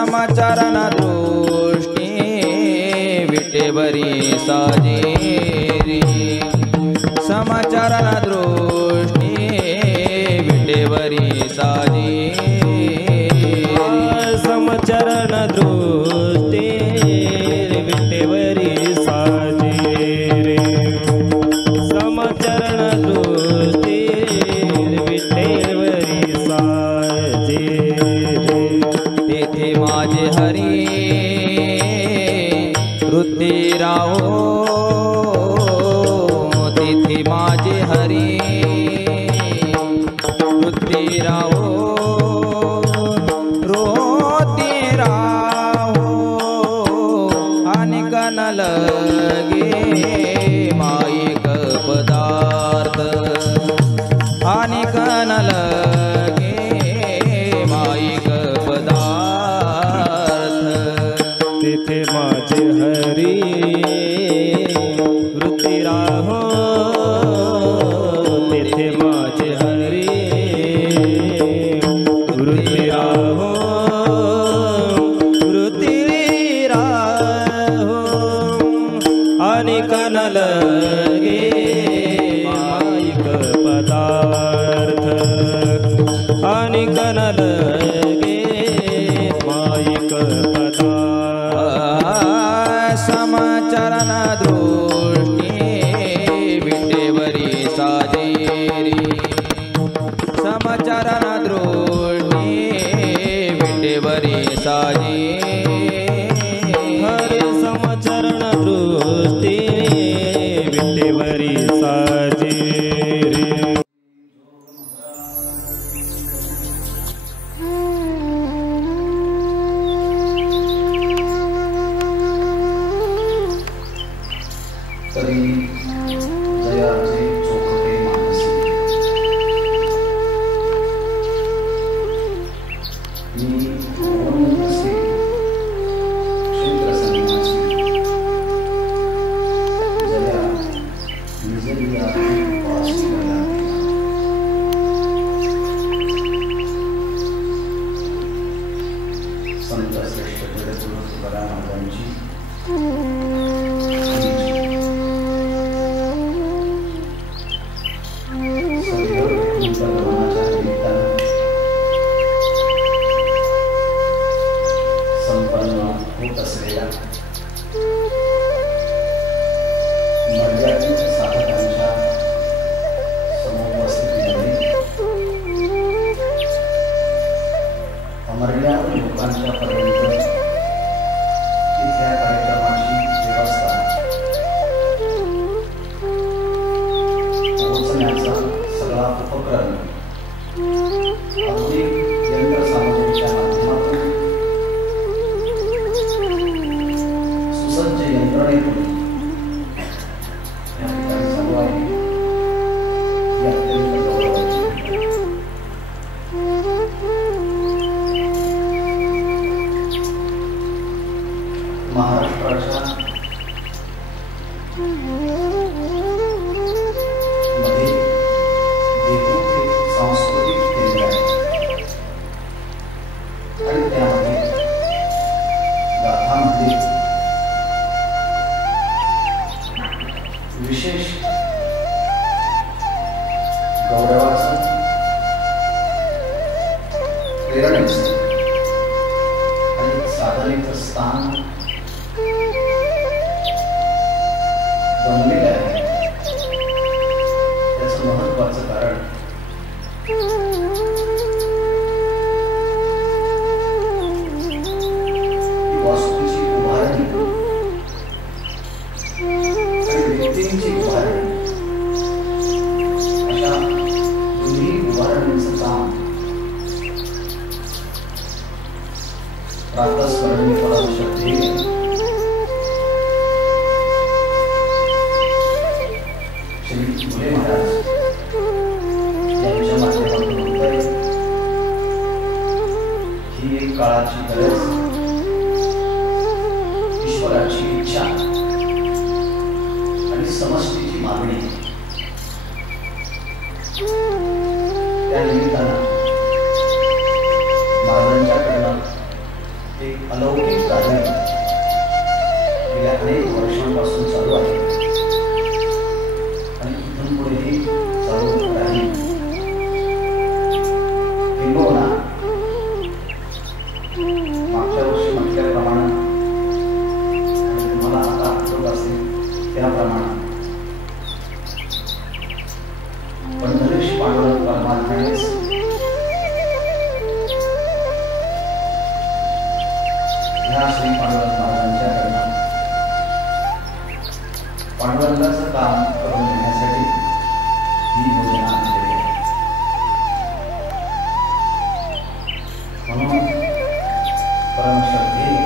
समाचारण दृष्टी विटेवरी साजेरी समाचारण दृष्टी विटेवरी साजेरी समाचारण दृष्टी विटेवरी साजेरी समाचारण दृष्टी विटेवरी साजेरी तेथे माझे हरी वृत्ती राहो तेथे माझे हरी वृत्ती राहो रोती राहो आणि कन लगे माईक पदार्थ आणि कन लगे माईक पदार्थ तेथे माझे हरी वृत्ती राहो तेथे माझे हरी वृत्ती राहो वृत्ती राहो आणि कन लगे माईक पदार्थ आणि कन लगे माईक पदार्थ समाचारण दृष्टी विटेवरी साजेरी समाचारण दृष्टी विटेवरी साजेरी हरे समाचारण दृष्टी विटेवरी साजेरी तरी जयाचे चोखटे मानसी मी नसे क्षेत्र संन्यासी जया निजलिया वासी वया संत श्रेष्ठ जगद्गुरु तुकाराम महाराजांची संपन्न होत असलेल्या मर्यादित साधकांच्या समोपस्थितीमध्ये अमर्याद लोकांच्या पर्यंत तिथल्या कार्यक्रमाची व्यवस्था पोहोचण्याचा सगळा उपक्रम आधुनिक यंत्रसामुग्रीच्या माध्यमातून सुसज्ज यंत्रणेतून या ठिकाणी चालू आहे. ही अत्यंत गौरवाची महाराष्ट्राच्या मध्ये देहू हे सांस्कृतिक केंद्र आहे आणि त्यामध्ये गाथामध्ये विशेष गौरवाचं प्रेरणेचं आणि साधनेचं स्थान बनलेलं आहे. त्याचं महत्वाचं कारण वास्तूची उभारणी आणि व्यक्तींची उभारणी अशा दोन्ही उभारणीचं काम प्रातस्मरणीय परम श्रद्धेय श्री फुले महाराज यांच्या माध्यमातून होत आहे. ही एक काळाची गरज, ईश्वराची इच्छा आणि समष्टीची मागणी. त्या निमित्तानं महाराजांच्याकडनं एक अलौकिक कार्य गेल्या अनेक वर्षांपासून चालू आहे आणि इथून पुढेही चालू राहील. किंबहुना मागच्या वर्षी म्हटल्याप्रमाणे आणि तुम्हाला आता आठवत असेल त्याप्रमाणे पंढरीश पांडुरंग परमात्म्यानेच ह्या श्री पांडुरंग महाराजांच्याकडनं पांडुरंगाचं काम करून घेण्यासाठी ही योजना आणलेली आहे. म्हणून परमश्रद्धेने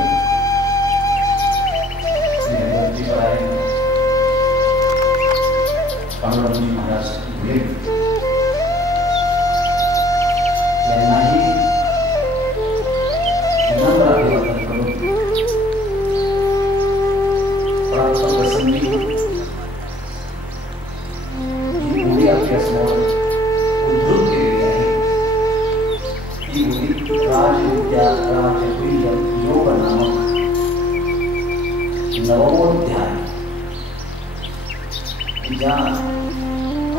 श्री भगवतीपरायण पांडुरंग महाराज घुले यांनाही विनम्र अभिवादन करून प्राप्त प्रसंगी ही ओळी आपल्यासमोर उद्धृत केलेली आहे. ही ओळी राजविद्या राजप्रिय योग नामक नवमोध्याय ज्या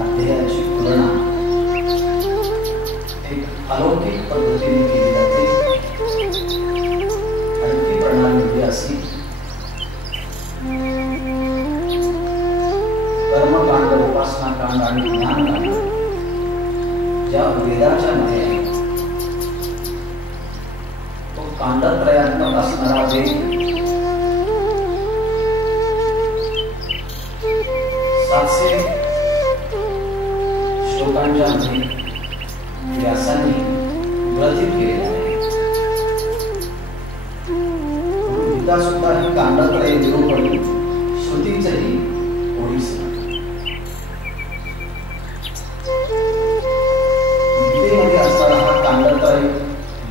अध्यायाची तुलना एक अलौकिक पद्धतीने केली जाते आणि ती प्रणाली अशी कर्मकांड, उपासना कांड आणि ज्ञानकांड ज्या वेदाच्या मध्ये आहे तो कांडत्रयात्मक असणारा वेद 700 श्लोकांच्या मध्ये व्यासांनी ग्रथित केलेला आहे. गीता सुद्धा ही कांडत्रय निरूपणी श्रुतीचंही ओळीस गीतेमध्ये असणारा हा कांडत्रय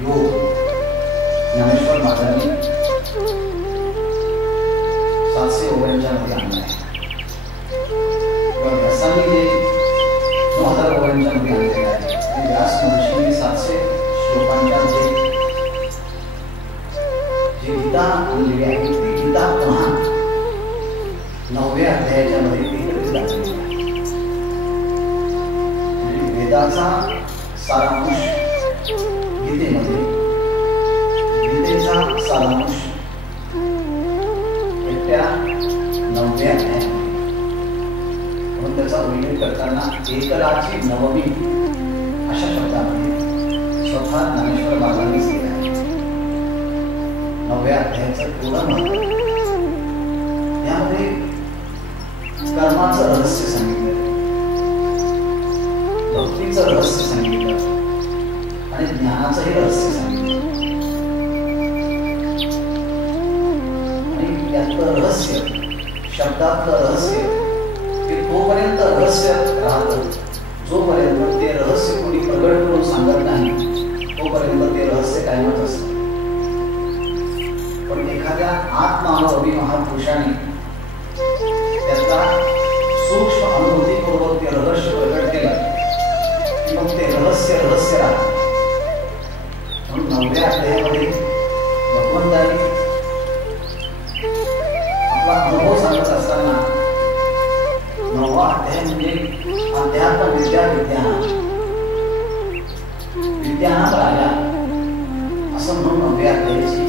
योग ज्ञानेश्वर महाराजांनी 700 ओव्यांच्या मध्ये आणला आहे. व्यासांनी जे 9000 ओव्यांच्या मध्ये आणलेला आहे आणि व्यास महर्षींनी 700 श्लोकांच्या मध्ये जी गीता आणलेली आहे ती गीता पुन्हा 9व्या अध्यायाच्या मध्ये एकत्रित आणलेली आहे. म्हणजे वेदाचा सारांश गीतेमध्ये, गीतेचा सारांश एकट्या 9व्या अध्यायामध्ये. म्हणून त्याचा उल्लेख करताना एकलाची नवमी अशा शब्दामध्ये स्वतः ज्ञानेश्वर महाराजांनीच केला आहे. 9व्या अध्यायाचं पूर्ण महत्त्व यामध्ये कर्माचं रहस्य सांगितलं, भक्तीचं रहस्य सांगितलं आणि ज्ञानाचंही रहस्य सांगितलं. आणि यातलं रहस्य, शब्दातलं रहस्य ते तोपर्यंत रहस्य राहतं जोपर्यंत ते रहस्य कोणी प्रगट करून सांगत नाही तोपर्यंत ते रहस्य कायमच असतं. पण एखाद्या आत्मानुभवी महापुरुषाने त्याचा सूक्ष्म अनुभूतीपूर्वक ते रहस्य प्रगट केलं की मग ते रहस्य राहतं. म्हणून 9व्या अध्यायामध्ये भगवंतांनी आपला अनुभव सांगत असताना 9वा अध्याय म्हणजे अध्यात्म विद्या विज्ञानात राजा असं म्हणून 9व्या अध्यायाची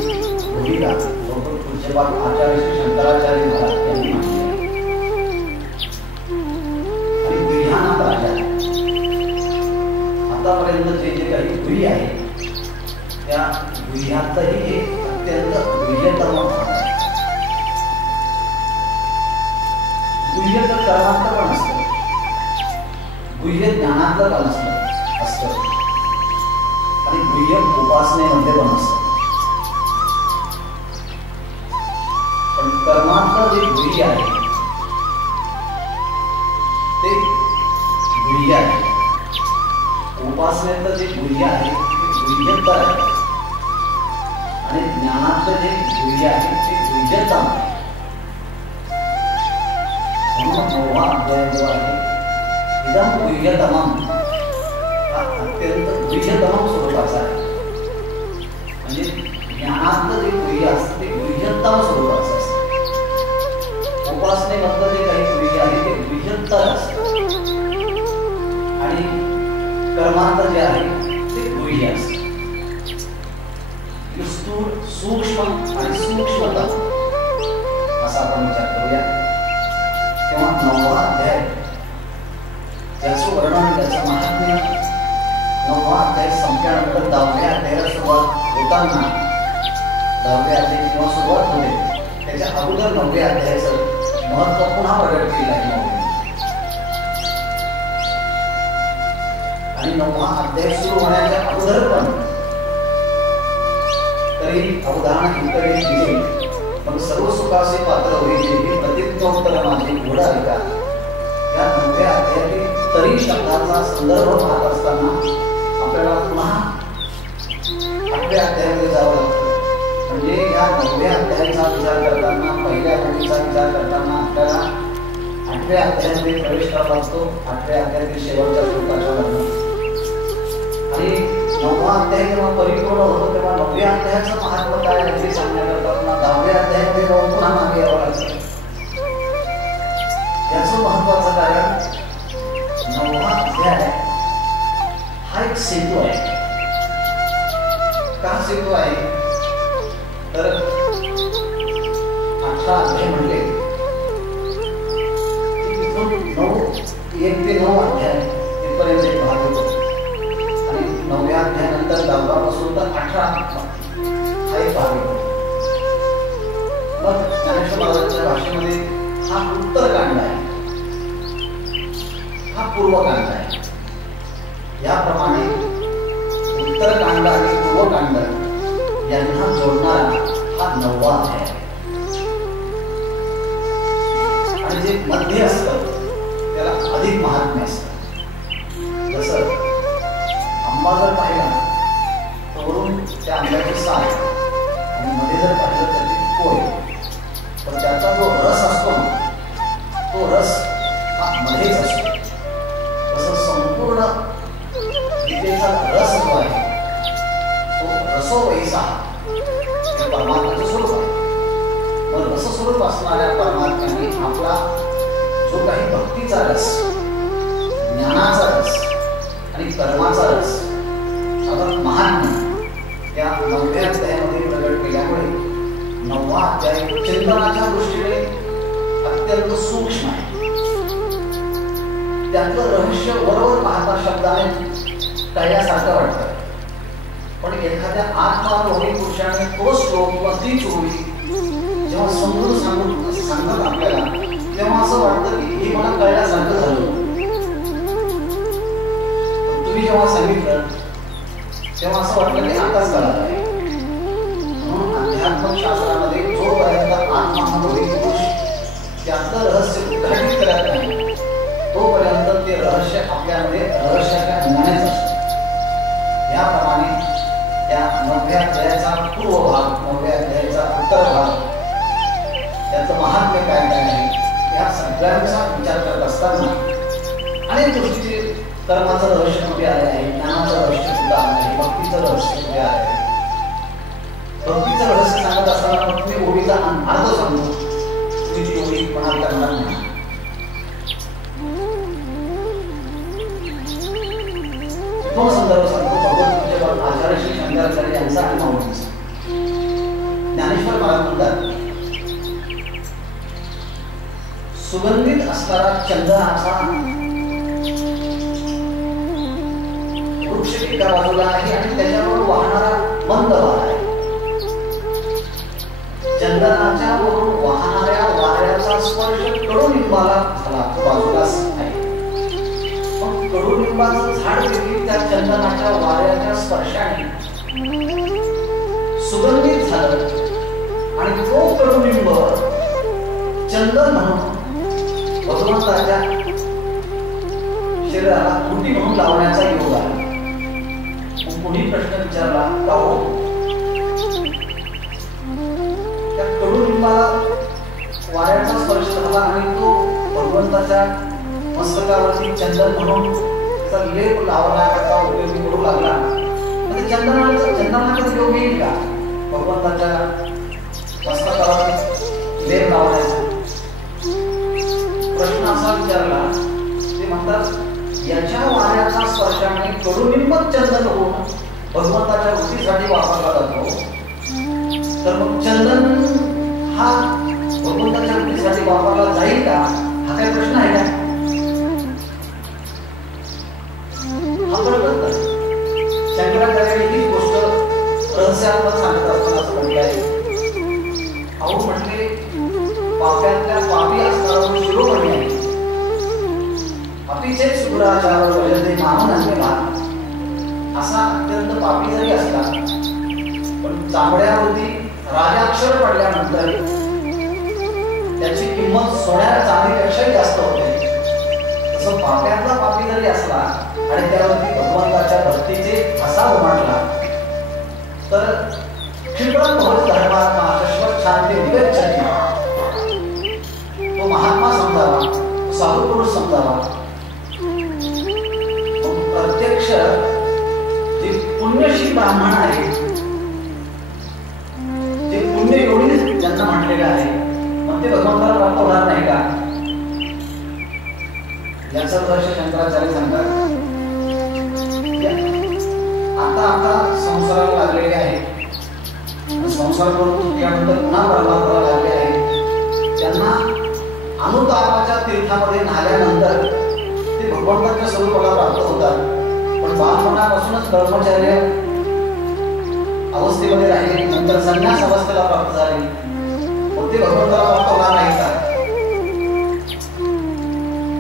भूमिका लोक पूज्यपाद आचार्य श्री शंकराचार्य महाराज यांनी मांडली आहे. आणि विज्ञानात राजा आतापर्यंत जे काही गुही आहे त्या गुह्यातही एक अत्यंत गुह्यतम भाग आहे. गुह्य तर कर्मातलं पण असतं, गुह्य ज्ञानातलं पण असतं आणि गुह्य उपासनेमध्ये पण असतं. पण कर्मातलं जे गुह्य आहे ते गुह्य आहे, उपासनेतलं जे गुह्य आहे ते गुह्यतर आहे आणि ज्ञानातलं जे गुह्य आहे ते गुह्यतम आहे. म्हणून 9वा अध्याय जो आहे इदम गुह्यतमम हा अत्यंत गुह्यतम स्वरूपाचा आहे. म्हणजे ज्ञान ज्ञानातलं जे गुह्य असतं ते गुह्यतम स्वरूपाचं असतं. उपासनेमधलं जे काही गुह्य आहे ते गुह्यतर असतं आणि कर्मांत जे आहे ते गुह्य असतं. स्थूल, सूक्ष्म आणि सूक्ष्मतम असा आपण विचार करूया. तेव्हा 9वा अध्याय त्याचं वर्णन, त्याचं महात्म्य 9वा अध्याय संपल्यानंतर 10व्या अध्यायाला सुरुवात होताना 10व्या अध्याय किंवा सुरुवात होते त्याच्या अगोदर 9व्या अध्यायाचं महत्व पुन्हा प्रगट केलं आहे. आणि 9वा अध्याय सुरू होण्याच्या अगोदर पण तरी अवधान इकडे दिले मग सर्व सुखाचे पात्र होईल हे प्रतिज्ञोत्तर माझे घोडा ऐका. या 9व्या अध्यायातील तरी शब्दाचा संदर्भ पाहत असताना आपल्याला पुन्हा 8व्या अध्यायामध्ये जावं लागतं. म्हणजे या 9व्या अध्यायाचा विचार करताना, पहिल्या ओळीचा विचार करताना आपल्याला 8व्या अध्यायामध्ये प्रवेश करावा लागतो. 8व्या अध्यायातील शेवटच्या श्लोकाच्या वर्णन आणि 9वा अध्याय जेव्हा परिपूर्ण होतो तेव्हा 9व्या अध्यायाचं महत्व काय आहे हे सांगण्याकरता पुन्हा 10व्या अध्यायामध्ये जाऊन पुन्हा मागे यावं लागतं. याचं महत्वाचं कारण 9वा अध्याय हा एक सेतू आहे. का सेतू आहे तर 18 अध्याय म्हणले की 1 ते 9 अध्याय इथपर्यंत एक भाग होतो आणि 9व्या अध्यायानंतर 10वा पासून तर 18 हा एक भाग होतो. मग ज्ञानेश्वर महाराजांच्या भाषेमध्ये हा उत्तरकांड आहे, हा पूर्वकांड आहे. याप्रमाणे उत्तरकांड आणि पूर्वकांड यांना जोडणारा हा 9वा अध्याय आणि जे मध्ये असतं त्याला अधिक महात्म्य असतं. जसं आंबा जर पाहिला तर वरून त्या आंब्याची साल आणि मध्ये जर पाहिलं तर ती पोय, पण त्याचा जो रस असतो ना तो रस हा मध्येच असतो. तसं संपूर्ण गीतेचा रस जो आहे तो रसो वैसा हे परमात्म्याचं स्वरूप आहे. मग रसस्वरूप असणाऱ्या परमात्म्याने आपला जो काही भक्तीचा रस, ज्ञानाचा रस आणि कर्माचा रस अर्थात महात्म्य त्या 9व्या अध्यायामध्ये प्रगट केल्यामुळे 9वा अध्याय चिंतनाच्या दृष्टीने अत्यंत सूक्ष्म आहे. त्यातलं रहस्य वरवर पाहता शब्दाने कळल्यासारखं वाटतं, पण एखाद्या आत्मानुभवी पुरुषाने तो श्लोक किंवा ती चोरी जेव्हा समजून सांगत आपल्याला तेव्हा असं वाटतं की हे मला कळल्यासारखं झालं. तुम्ही जेव्हा सांगितलं तेव्हा असं वाटलं की आताच कळालं आहे. म्हणून अध्यात्म शास्त्रामध्ये जोपर्यंत आत्मानुभवी पुरुष त्याचं रहस्य उद्घाटित करत नाही तोपर्यंत ते रहस्य आपल्यामध्ये रहस्याच्या ज्ञानाचं असतं. याप्रमाणे त्या 9व्या अध्यायाचा पूर्व भाग, 9व्या अध्यायाचा उत्तर भाग, त्याचं महात्म्य काय काय आहे या सगळ्यांचा विचार करत असताना अनेक गोष्टीचे कर्माचं रहस्य कुठे आले आहे, ज्ञानाचं रहस्य कुठे आलं आहे, भक्तीचं रहस्य कुठे आलं आहे. भक्तीचं रहस्य सांगत असताना मग तुम्ही ओळीचा अर्थ सांगू, तुम्ही ती ओळी म्हणाल करणार नाही. दोन संदर्भ सांगतो. भगवत आचार्य श्री शंकराचार्य यांचा आणि माऊलींचा. ज्ञानेश्वर महाराज म्हणतात सुगंधित असणारा चंदनाचा वृक्ष एका बाजूला आहे आणि त्याच्यावर वाहणारा मंद वारा आहे. चंदनाच्या वरून वाहणाऱ्या वाऱ्याचा स्पर्श कडुलिंबाला झाला बाजूलाच आहे. मग कडुलिंबाचं झाड देखील त्या चंदनाच्या वाऱ्याच्या स्पर्शाने सुगंधित झालं आणि तो कडुलिंब चंदन म्हणून भगवंताच्या शरीराला मुठी म्हणून लावण्याचा योग आहे. कोणी प्रश्न विचारला का हो त्या कडुलिंबाला वाऱ्याचा स्पर्श झाला आणि तो भगवंताच्या मस्तकावरती चंदन म्हणून त्याचा लेप लावण्याकरता उपयोगी करू लागला. चंदनाचा उपयोग येईल का भगवंताच्या कडुनिंब चंदन होऊन भगवंताच्या वृत्तीसाठी वापरला जातो, तर मग चंदन हा भगवंताच्या वृत्तीसाठी वापरला जाईल का, हा काय प्रश्न आहे का? हा प्रश्न नाही. शंकराचार्यांनी ही गोष्ट रहस्यात्मक सांगत असताना असं म्हटलं आहे, अहो म्हटले पाप्यातल्या पापी असणारा शिरोमणी आहे, पापीचे सुराचार वजते महानंदेला, असा अत्यंत पापी जरी असला पण चांबड्यावरती राजाक्षर पडल्यानंतर त्याची किंमत सोन्या चांदीपेक्षाही जास्त होते. तसं पाप्यातला पापी जरी असला आणि त्यावरती भगवंताच्या भक्तीचे असा उमटला तर क्षिप्रम भवति धर्मात्मा शाश्वत शांती विवेचनी, तो महात्मा समजावा, साधू पुरुष समजावा. प्रत्यक्ष जे पुण्यशील ब्राह्मण आहे, जे पुण्य एवढी ज्यांना म्हटलेलं आहे, मग ते भगवंताला प्राप्त होणार नाही का? याचं दर्श शंकराचार्य सांगतात. आता संसाराला लागलेले आहे, संसार करून त्यानंतर पुन्हा परमार्थाला लागले आहे, त्यांना अनुतापाच्या तीर्थामध्ये न्हाल्यानंतर ते भगवंताच्या स्वरूपाला प्राप्त होतात. पण बालपणापासूनच ब्रह्मचर्य अवस्थेमध्ये राहिले, नंतर संन्यास अवस्थेला प्राप्त झाले, मग ते भगवंताला प्राप्त होणार नाही का?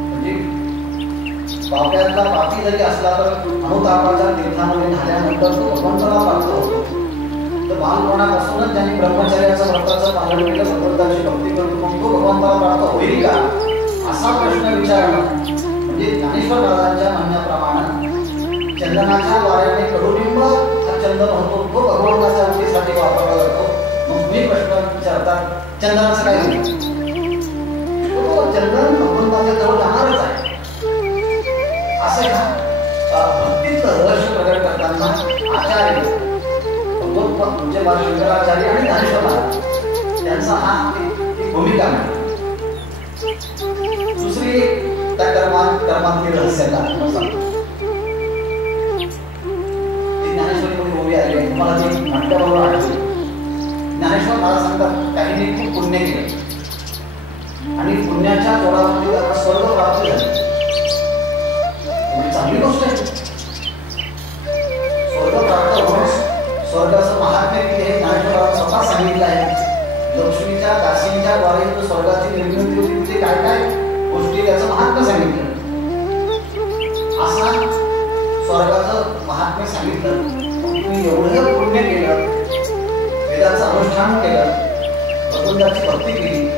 म्हणजे पाप्यातला पापी जरी असला तर अनुतापाच्या तीर्थामध्ये न्हाल्यानंतर तो भगवंताला प्राप्त होतो. तर बालपणापासूनच त्यांनी ब्रह्मचर्याचं व्रताचं पालन केलं, भगवंताची भक्ती करतो, मग तो भगवंताला प्राप्त होईल का, असा प्रश्न विचारणं म्हणजे ज्ञानेश्वर महाराजांच्या म्हणण्याप्रमाणे चंदनाच्या वाऱ्याने कडुनिंब हा चंदन होतो, तो भगवंताच्या वृत्तीसाठी वापरला जातो. मग तुम्ही प्रश्न विचारतात चंदनाचं काय होईल? चंदन भगवंताच्या जवळ जाणारच आहे. असे भक्तीचं रहस्य प्रकट करताना आचार्य भगवंत म्हणजे शंकराचार्य आणि ज्ञानेश्वर महाराज त्यांचा हा भूमिका आहे. दुसरी त्या कर्मातली रहस्यता ज्ञानेश्वरी उभी आली, तुम्हाला ते नाट्याबरोबर आठवली. ज्ञानेश्वर महाराज सांगतात काहींनी खूप पुण्य केलं आणि पुण्याच्या जोरावरती त्यांना स्वर्ग प्राप्त झाले. चांगली गोष्ट आहे. स्वर्ग प्राप्त होऊन स्वर्गाचं महात्म्य किती हे ज्ञानेश्वरांनी स्वतः सांगितलं आहे. लक्ष्मीच्या दासींच्या द्वारे जो स्वर्गाची निर्मिती होती ते काय काय गोष्टी त्याचं महात्म्य सांगितलं. असा स्वर्गाचं महात्म्य सांगितलं. तुम्ही एवढं पुण्य केलं, वेदाचं अनुष्ठान केलं, भगवंताची भक्ती केली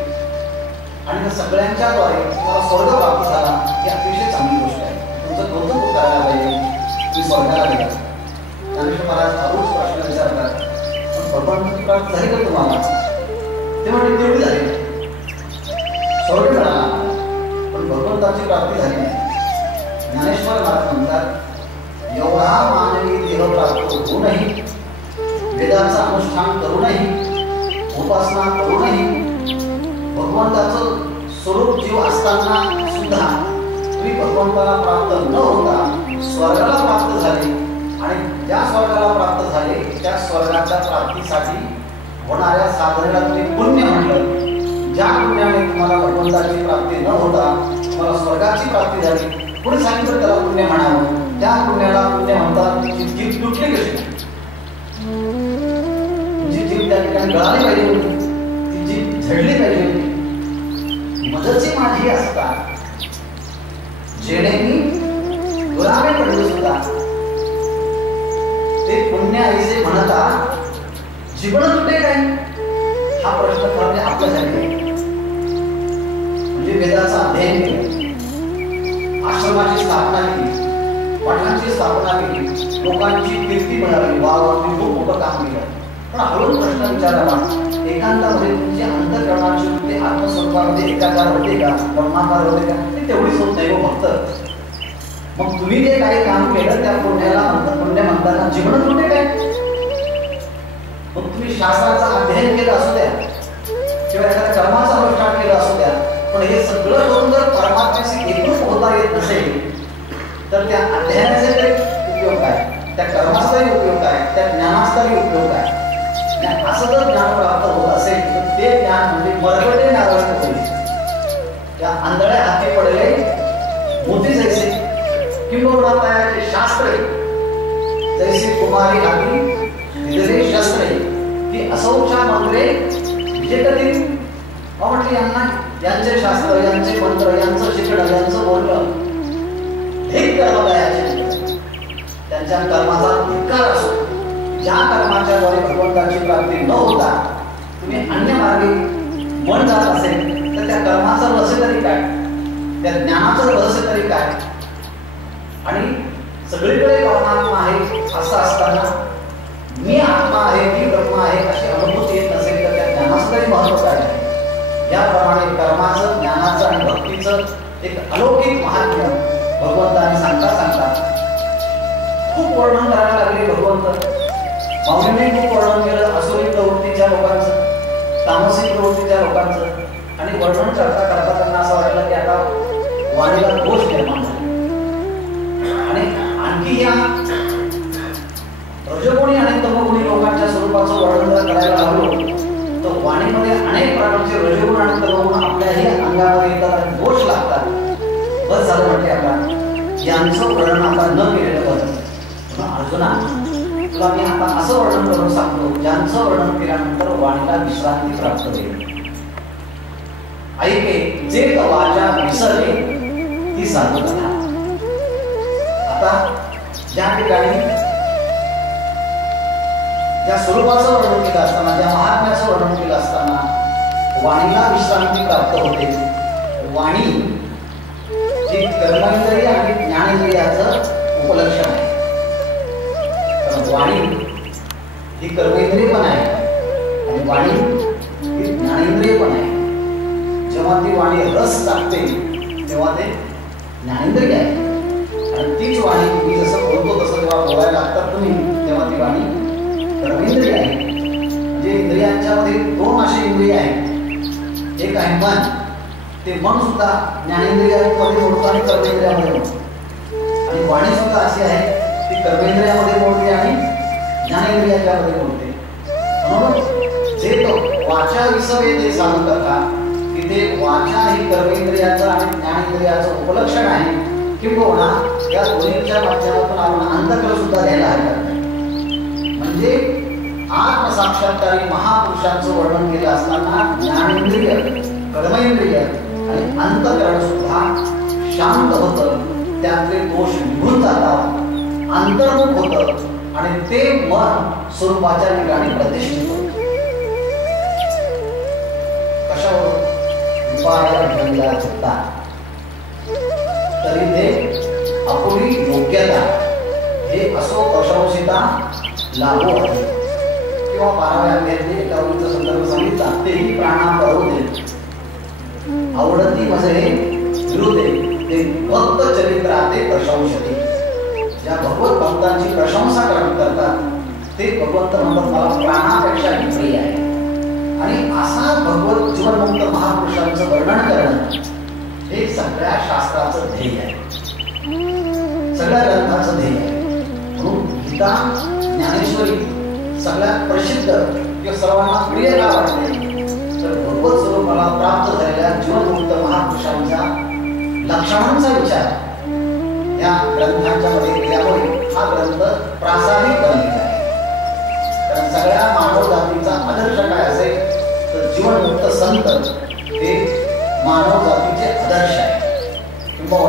आणि त्या सगळ्यांच्या द्वारे तुम्हाला स्वर्ग प्राप्त झाला, ही अतिशय चांगली गोष्ट आहे. तुमचं कौतुक करायला पाहिजे. तुम्ही स्वर्गाला गेला. ज्ञानेश्वर महाराज रोज प्रश्न विचारतात, पण भगवंत प्राप्त झाली का तुम्हाला? ते म्हणजे तेवढी झाली, स्वर्ग मिळाला पण भगवंताची प्राप्ती झाली नाही. ज्ञानेश्वर महाराज म्हणतात एवढा मानवी देह प्राप्त होऊनही, वेदाचं अनुष्ठान करूनही, उपासना करूनही, भगवंताचं स्वरूप जीव असताना सुद्धा तुम्ही भगवंताला प्राप्त न होता स्वर्गाला प्राप्त झाले आणि ज्या स्वर्गाला प्राप्त झाले त्या स्वर्गाच्या प्राप्तीसाठी होणाऱ्या साधनेला तुम्ही पुण्य म्हटलं. ज्या पुण्याने तुम्हाला भगवंताची प्राप्ती न होता तुम्हाला स्वर्गाची प्राप्ती झाली, पुढे सांगितलं त्याला पुण्य म्हणावं. त्या पुण्याला पुण्य म्हणतात. जीभ तुटली कशी, जी जीभ त्या ठिकाणी गळाली पाहिजे होती, ती जीभ झडली पाहिजे होती. मदतची माझी असतात जेणे मी गुलामे पडलो सुद्धा ते पुण्य ऐसे म्हणता जीवन तुटे काय, हा प्रश्न खरं आपल्यासाठी. म्हणजे वेदाचा अध्ययन केलं, आश्रमाची स्थापना केली, मठांची स्थापना केली, लोकांची कीर्ती मिळाली, वावरती खूप मोठं काम केलं. पण हळूच प्रश्न विचारावा, एकांतामध्ये तुमची अंतःकरणाची वृत्ती आत्मस्वरूपामध्ये एकाकार होते का, ब्रह्माकार होते का? ते तेवढीच होत नाही हो फक्त. मग तुम्ही जे काही काम केलं त्या पुण्याला पुण्य म्हणताना जीवन तुटे काय? मग तुम्ही शास्त्राचं अध्ययन केलं असू द्या किंवा एखाद्या कर्माचं अनुष्ठान केलं असू द्या, पण हे सगळं करून जर परमात्म्याशी एकरूप होता येत नसेल तर त्या अध्ययनाचे काही काय, त्या कर्माचा तरी उपयोग काय, त्या ज्ञानाचा तरी उपयोग काय. आणि असं जर ज्ञान प्राप्त होत असेल तर ते ज्ञान म्हणजे मरगटे नारळ होईल. त्या आंधळ्या हाती पडले मोती जैसे किंवा तयाचे शास्त्रे जैसे कुमारी हाती दिलेले शस्त्रे की असौच्या मंत्रे विजेतील. म्हटले यांना यांचे शास्त्र, यांचे मंत्र, यांचं शिक्षण, यांचं बोलणं हे कर्मदयाचे त्यांच्या कर्माचा धिक्कार असो. ज्या कर्माच्या द्वारे भगवंताची प्राप्ती न होता तुम्ही अन्य मार्गे मन जात असेल तर त्या कर्माचं रहस्य तरी काय, त्या ज्ञानाचं रहस्य तरी काय. आणि सगळीकडे परमात्मा आहे असं असताना मी आत्मा आहे, मी ब्रह्मा आहे अशी अनुभूती येत नसेल तर त्या ज्ञानाचं तरी महत्व काय आहे. याप्रमाणे कर्माचं, ज्ञानाचं आणि भक्तीचं एक अलौकिक महात्म्य भगवंताने सांगता खूप वर्णन करायला लागले. भगवंत माऊलीने खूप वर्णन केलं असुरी प्रवृत्तीच्या लोकांचं, तामसिक प्रवृत्तीच्या लोकांचं. आणि वर्णन करता करता त्यांना असं वाटलं की आता वाणीला दोष निर्माण झाला. आणि आणखी या रजगुणी आणि तमगुणी लोकांच्या स्वरूपाचं वर्णन जर करायला लागलो तर वाणीमध्ये अनेक प्रकारचे रजगुण आणि तमगुण आपल्याही अंगामध्ये येतात आणि दोष लागतात. बस झालं म्हटले आता यांचं वर्णन आता न केलेलं बरं. अर्जुना तुला मी आता असं वर्णन करून सांगतो ज्यांचं वर्णन केल्यानंतर वाणीला विश्रांती प्राप्त होईल. ऐके जे वाचा विसरले ती साधू कथा. आता ज्या ठिकाणी ज्या स्वरूपाचं वर्णन केलं असताना, ज्या महात्म्याचं वर्णन केलं असताना वाणीला विश्रांती प्राप्त होते. वाणी ही कर्मेंद्रिय आणि ज्ञानेंद्रियाचं उपलक्षण आहे. कारण वाणी ही कर्मेंद्रिय पण आहे आणि वाणी ही ज्ञानेंद्रिय पण आहे. जेव्हा ती वाणी रस टाकते तेव्हा ते ज्ञानेंद्रिय आहे. आणि तीच वाणी मी जसं बोलतो तसं जेव्हा बोलायला लागतात तुम्ही तेव्हा ती वाणी कर्मेंद्रिय आहे. म्हणजे इंद्रियांच्यामध्ये दोन असे इंद्रिय आहेत. एक आहे मन, ते मन सुद्धा ज्ञानेंद्रियामध्ये मोडतं आणि कर्मेंद्रियामध्ये मोडतं. आणि वाणी सुद्धा अशी आहे ती कर्मेंद्रियामध्ये मोडते आणि ज्ञानेंद्रियाच्यामध्ये मोडते. म्हणून जे तो वाचा विसरे ते साधू कथा, तिथे वाचा ही कर्मेंद्रियाचं आणि ज्ञानेंद्रियाचं उपलक्षण आहे. किंवा या दोन्हीच्या माध्यमातून आपण अंतकर्म सुद्धा घ्यायला हरकत नाही. म्हणजे आत्मसाक्षात्कारी महापुरुषांचं वर्णन केलं असताना ज्ञानेंद्रिय, कर्मेंद्रिय आणि अंतकरण सुद्धा शांत होतं. त्यातले दोष निघून जातात, अंतर्मुख होतं आणि ते मन स्वरूपाच्या ठिकाणी प्रतिष्ठित होतं. कशावर तरी ते आपुली योग्यता हे असो प्रशंसिता लागू आहे. किंवा 12व्या अध्यायात एका ओळीचा संदर्भ सांगितला, तेही प्राणा परोदे आवडती माझे विरोधे ते भक्त चरित्राते प्रशंसते. ज्या भगवत भक्तांची प्रशंसा करतात ते भगवंत म्हणतात मला प्राणापेक्षाही प्रिय आहे. आणि असा भगवत जीवनमुक्त महापुरुषांचं वर्णन करणं हे सगळ्या शास्त्राचं ध्येय आहे, सगळ्या ग्रंथाचं ध्येय आहे. म्हणून गीता, ज्ञानेश्वरी सगळ्यात प्रसिद्ध किंवा सर्वांना प्रिय का वाटते तर भगवत स्वरूपाला प्राप्त झालेल्या जीवनमुक्त महापुरुषांच्या लक्षणांचा विचार या ग्रंथांच्या मध्ये केल्यामुळे हा ग्रंथ प्रासादिक बनलेला आहे. कारण सगळ्या मानव जातीचा आदर्श काय असेल तर जीवनमुक्त संत हे मानव जातीचे आदर्श आहे. किंवा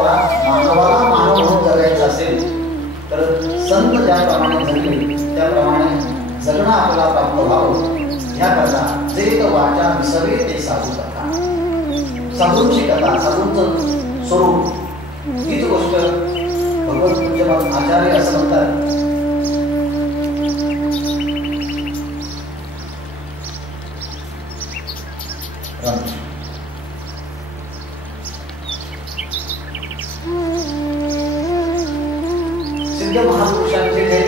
मानवाला मानव म्हणून जगायचं असेल तर संत ज्याप्रमाणे जगले त्याप्रमाणे जगणं आपल्याला प्राप्त व्हावं ह्याकरता जे वाचा विसरले ते साधू कथा. साधूंची कथा, साधूंचं स्वरूप हीच गोष्ट भगवत पूज्यपाद आचार्य असं म्हणतात. सिद्ध महापुरुषांचे जे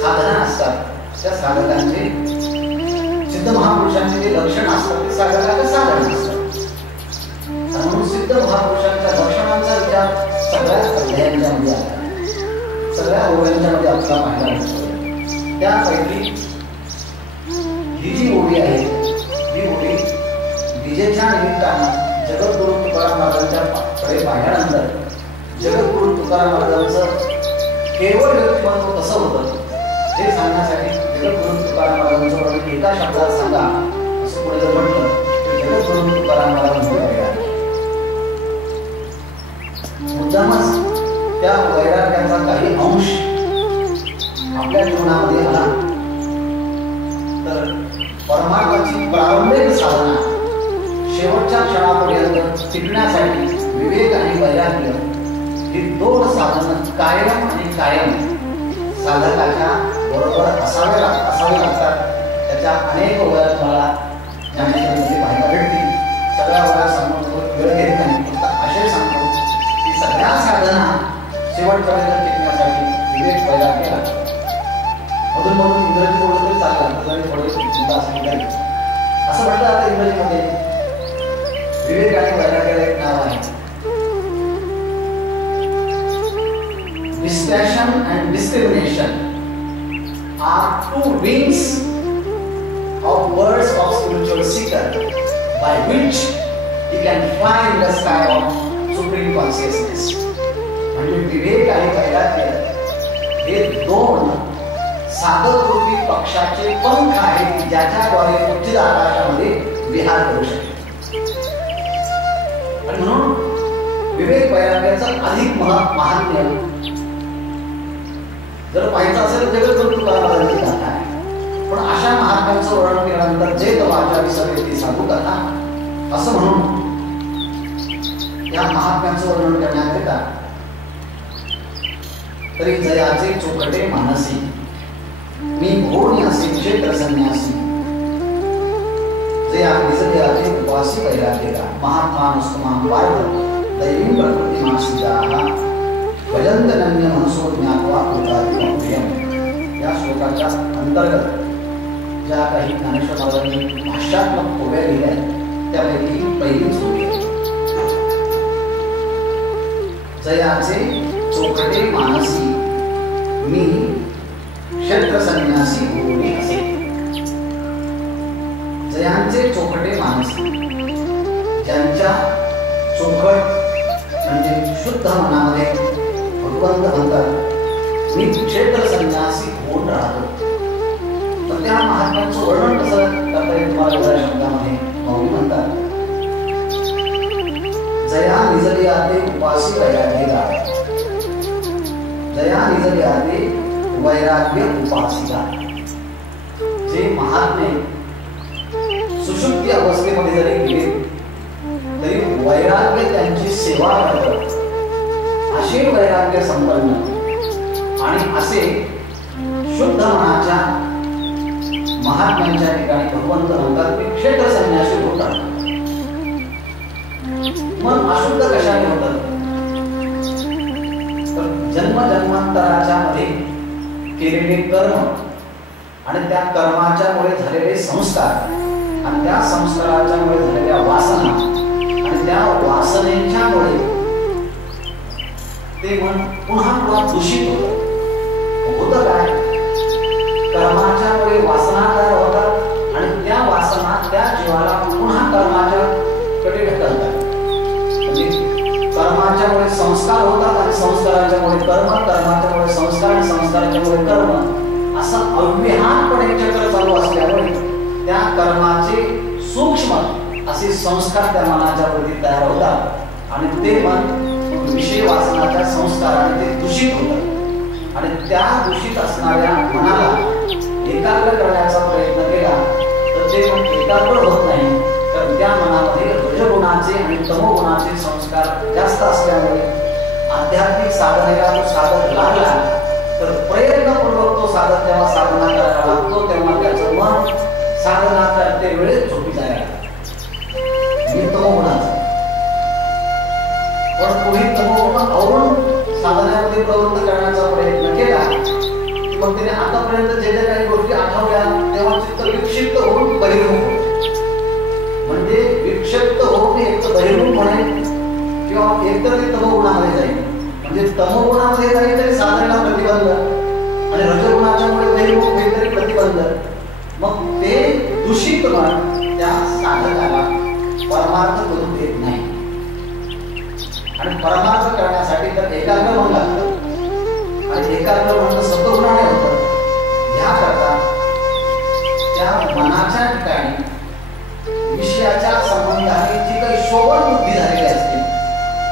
साधना असतात त्या साधकांचे, सिद्ध महापुरुषांचे जे लक्षण असतात ते साधकाचे साधन असतात. म्हणून सिद्ध महापुरुषांच्या लक्षणांचा विचार सगळ्याच अध्यायांच्या मध्ये आला. सगळ्या ओव्यांच्या मध्ये आपला पाहायला मिळतो. त्यापैकी ही जी ओवी आहे ही ओवी विजेच्या निमित्तानं जगद्गुरु तुकाराम महाराजांच्या कडे पाहिल्यानंतर जगद्गुरु तुकाराम महाराजांचं केवळ व्यक्तिमत्व कसं होतं हे सांगण्यासाठी जगद्गुरु तुकाराम महाराजांचं वर्णन एका शब्दात सांगा असं पुढे जर म्हटलं तर जगद्गुरु तुकाराम महाराज मुद्दामच त्या वैराग्याचा काही अंश आपल्या जीवनामध्ये आला तर परमार्थाची प्रारंभिक साधना शेवटच्या क्षणापर्यंत टिकण्यासाठी विवेक आणि वैराग्य ही दोन साधनं कायम आणि कायम साधकाच्या बरोबर असावे लागतात. त्याच्या अनेक ओव्या तुम्हाला ज्ञानेश्वरीमध्ये पाहायला भेटतील. सगळ्या ओव्या सांगून वेळ घेत नाही, फक्त असे सांगतो की सगळ्या साधना शेवटपर्यंत टिकण्यासाठी विवेक वैराग्य लागतात. मधून मधून इंग्रजी बोलून तरी चाललं, थोडे चिंता असली असं म्हटलं आता इंग्रजीमध्ये विवेक आणि वैराग्याला एक नाव आहे. Dispassion and discrimination are two wings of birds of spiritual seeker by which he can fly in the sky of supreme consciousness. म्हणजे विवेक आणि वैराग्य हे दोन साधक रूपी पक्षाचे पंख आहेत ज्याच्याद्वारे उच्च आकाशामध्ये विहार करू शकते. आणि म्हणून विवेक वैराग्याचं अधिक महात्म्य जर पाहायचं असेल जगद्गुरु तुकाराम महाराजांची गाथा आहे. पण अशा महात्म्यांचं वर्णन केल्यानंतर जे वाचा विसरले ती साधू कथा असं म्हणून या महात्म्यांचं वर्णन करण्यात येतात. तरी जयाचे चोखटे मानसी मी भोनी असे क्षेत्र संन्यासी जया निजदयाचे उपवासी वैराग्यता महात्मा नुस्तमां पार्थ दैवी प्रकृती मासिका भजंतनन्य मनसो ज्ञात्वा कृतादिकं प्रियम. या श्लोकाच्या अंतर्गत ज्या काही ज्ञानेश्वर महाराजांनी भाष्यात्मक ओव्या लिहिल्या त्यापैकी पहिलीच ओवी आहे. जयाचे चोखटे मानसी मी क्षेत्र संन्यासी भोनी असे. जयांचे चोखटे मानसी ज्यांच्या चोखट म्हणजे शुद्ध मनामध्ये भगवंत म्हणतात मी क्षेत्र संन्यासी होऊन राहतो. तर त्या महात्म्याचं वर्णन कसं करता येईल तुम्हाला या शब्दामध्ये मौली म्हणतात जया निजली आते उपासी वैराग्यता जया निजली आते वैराग्य उपासिका. जे महात्मे सुषुप्ती अवस्थेमध्ये जरी गेले तरी वैराग्य त्यांची सेवा करतात. असे वैराग्य संपन्न आणि असे शुद्ध मनाच्या महात्म्यांच्या ठिकाणी भगवंत म्हणतात की क्षेत्र संन्यासी होतात. मग अशुद्ध कशाने होतात तर जन्म जन्मांतराच्या मध्ये केलेले कर्म आणि त्या कर्माच्या मुळे झालेले संस्कार आणि त्या संस्काराच्या मुळे झालेल्या वासना आणि त्या वासनेच्या मुळे ते मन पुन्हा दूषित होतं काय कर्माच्या मुळे वासना तयार होतात आणि त्या वासना त्या जीवाला पुन्हा कर्माच्या कडे ढकलतात. म्हणजे कर्माच्या मुळे संस्कार होतात आणि संस्काराच्या मुळे कर्म, कर्माच्या मुळे संस्कार आणि संस्काराच्या मुळे कर्म असं अव्यहानपणे चक्र चालू असल्यामुळे त्या कर्माचे सूक्ष्म असे संस्कार त्या मनाच्या वरती तयार होतात आणि ते मन विषय वासनाच्या संस्काराने ते दूषित होतात आणि त्या दूषित असणाऱ्या मनाला एकाग्र करण्याचा प्रयत्न केला तर ते मन एकाग्र होत नाही. तर त्या मनामध्ये रजगुणाचे आणि तमोगुणाचे संस्कार जास्त असल्यामुळे आध्यात्मिक साधनेला तो साधक लागला तर प्रयत्नपूर्वक तो साधक तेव्हा साधना करायला लागतो तेव्हा त्याचं मन साधना करते वेळेस झोपी जायला तमोगुणाचं. पण पुढे तमोगुण अवरून साधनामध्ये प्रवृत्त करण्याचा प्रयत्न केला मग त्याने आतापर्यंत जे काही गोष्टी आठवल्या तेव्हा चित्त विक्षिप्त होऊन बहिर्मुख म्हणजे विक्षिप्त होऊन एक तर बहिर्मुख म्हणेल किंवा एकतर ते तमोगुणामध्ये जाईल. म्हणजे तमोगुणामध्ये जाईल तरी साधनेला प्रतिबंध प्रतिबंध आणि रजगुणाच्यामुळे वैभव हे तरी प्रतिबंध. मग ते दूषित मन त्या साधकाला परमार्थ करून देत नाही. आणि परमार्थ करण्यासाठी तर एकाग्र मन लागतं आणि एकाग्र मन सत्वगुणाने होतं. याकरता त्या मनाच्या ठिकाणी विषयाच्या संबंधाने जी काही शोभन बुद्धी झालेली असते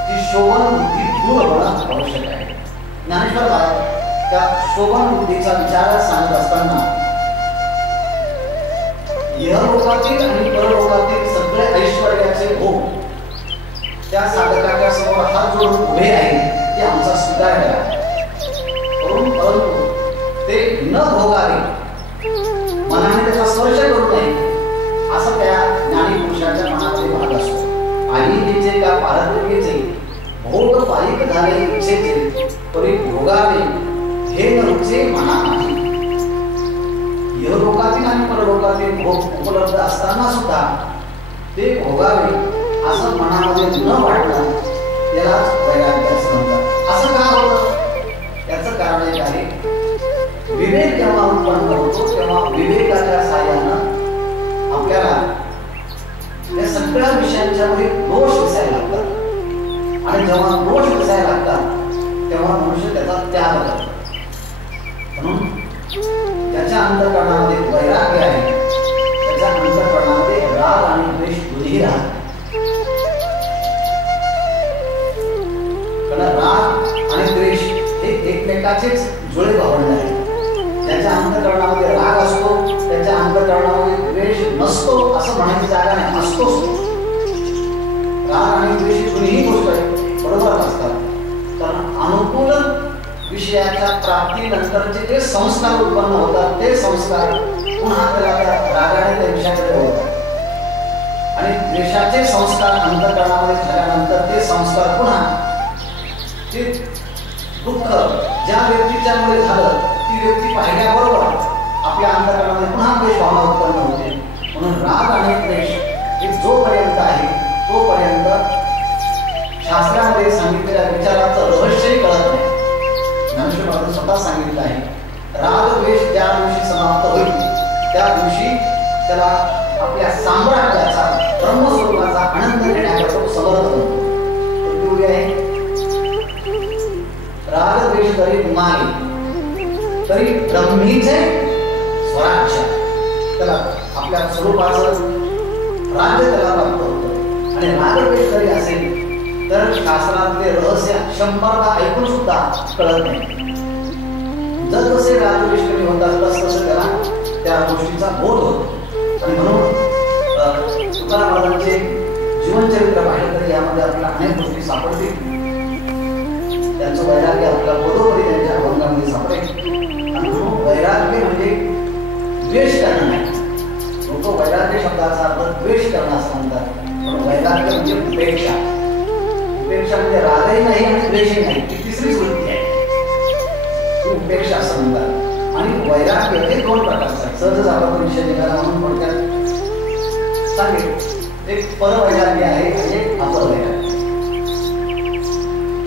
ती शोभन बुद्धी दूर होणं आवश्यक आहे. ज्ञानेश्वर महाराज त्या शोभन बुद्धीचा विचार सांगत असताना इहलोकातील आणि परलोकातील सगळे ऐश्वर्याचे भोग त्या साधकाच्या समोर हात जोडून उभे आहे ते आमचा स्वीकार करा. परंतु ते न भोगावे, मनाने त्याचा स्पर्श करू नये असं त्या ज्ञानी पुरुषाच्या मनामध्ये भाग असतो. आईचे का पारत्रिकेचे भोग पायिक झाले इच्छेचे परी भोगावे हे नवचे मना नाही. इहलोकातील आणि परलोकातील भोग उपलब्ध असताना सुद्धा ते भोगावे असं मनामध्ये न वाटणं त्यालाच वैराग्य असं म्हणतात. असं का होतं? याचं कारण एक आहे, विवेक जेव्हा उत्पन्न होतो तेव्हा विवेकाच्या साहाय्यानं आपल्याला या सगळ्या विषयांच्या मध्ये दोष दिसायला लागतात आणि जेव्हा दोष दिसायला लागतात तेव्हा मनुष्य त्याचा त्याग करतो. म्हणून त्याच्या अंतःकरणामध्ये वैराग्य आहे, त्याच्या अंतःकरणामध्ये राग आणि द्वेष दोन्ही राहतात. कारण राग आणि द्वेष हे एकमेकाचेच जुळे भावंड आहेत. त्याच्या अंतःकरणामध्ये राग असतो, त्याच्या अंतःकरणामध्ये द्वेष नसतो असं म्हणायची जागा नाही, असतोच. राग आणि द्वेष दोन्ही गोष्टी बरोबर असतात. कारण अनुकूल विषयाच्या प्राप्तीनंतरचे जे संस्कार उत्पन्न होतात ते संस्कार पुन्हा त्या रागाने त्या विषयाकडे होतात आणि द्वेषाचे संस्कार अंतःकरणामध्ये झाल्यानंतर ते संस्कार पुन्हा ते दुःख ज्या व्यक्तीच्यामुळे झालं ती व्यक्ती पाहिल्याबरोबर आपल्या अंतःकरणामध्ये पुन्हा द्वेष भावना उत्पन्न होते. म्हणून राग आणि द्वेष हे जोपर्यंत आहे तोपर्यंत शास्त्रामध्ये सांगितलेल्या विचाराचं रहस्यही कळत नाही. ज्ञानेश्वर महाराज स्वतः सांगितलं आहे, राग द्वेष ज्या दिवशी समाप्त होईल त्या दिवशी त्याला आपल्या साम्राज्याचा ब्रह्मस्वरूपाचा आनंद घेण्याचा तो समर्थ बनतो. आहे राग द्वेष जरी मागे तरी ब्रह्मीचे स्वराज्य त्याला आपल्या स्वरूपाचं राज्य त्याला प्राप्त होतं. आणि राग द्वेष जरी असेल तर शास्त्रातले रहस्य 100दा ऐकून सुद्धा कळत नाही. जसे राग द्वेष कमी होतात तसं त्याला त्या गोष्टीचा बोध होतो. आणि म्हणून तुकाराम महाराजांचे जीवनचरित्र पाहिलं तर यामध्ये आपल्याला अनेक गोष्टी सापडतील. त्यांचं वैराग्य आपल्याला बरोबरी त्यांच्या अभंगामध्ये सापडेल. आणि वैराग्य म्हणजे द्वेष करणं नाही. लोक वैराग्य शब्दाचा अर्थ द्वेष करणं असं म्हणतात, पण वैराग्य म्हणजे उपेक्षा. उपेक्षा म्हणजे रागही नाही आणि द्वेषही नाही, ती तिसरीच वृत्ती आहे, उपेक्षा असं म्हणतात. आणि वैराग्य हे दोन प्रकारचं आहे. सहजच आपण विषय निघाला म्हणून थोडक्यात सांगेल. एक परवैराग्य आहे आणि एक अपरवैराग्य.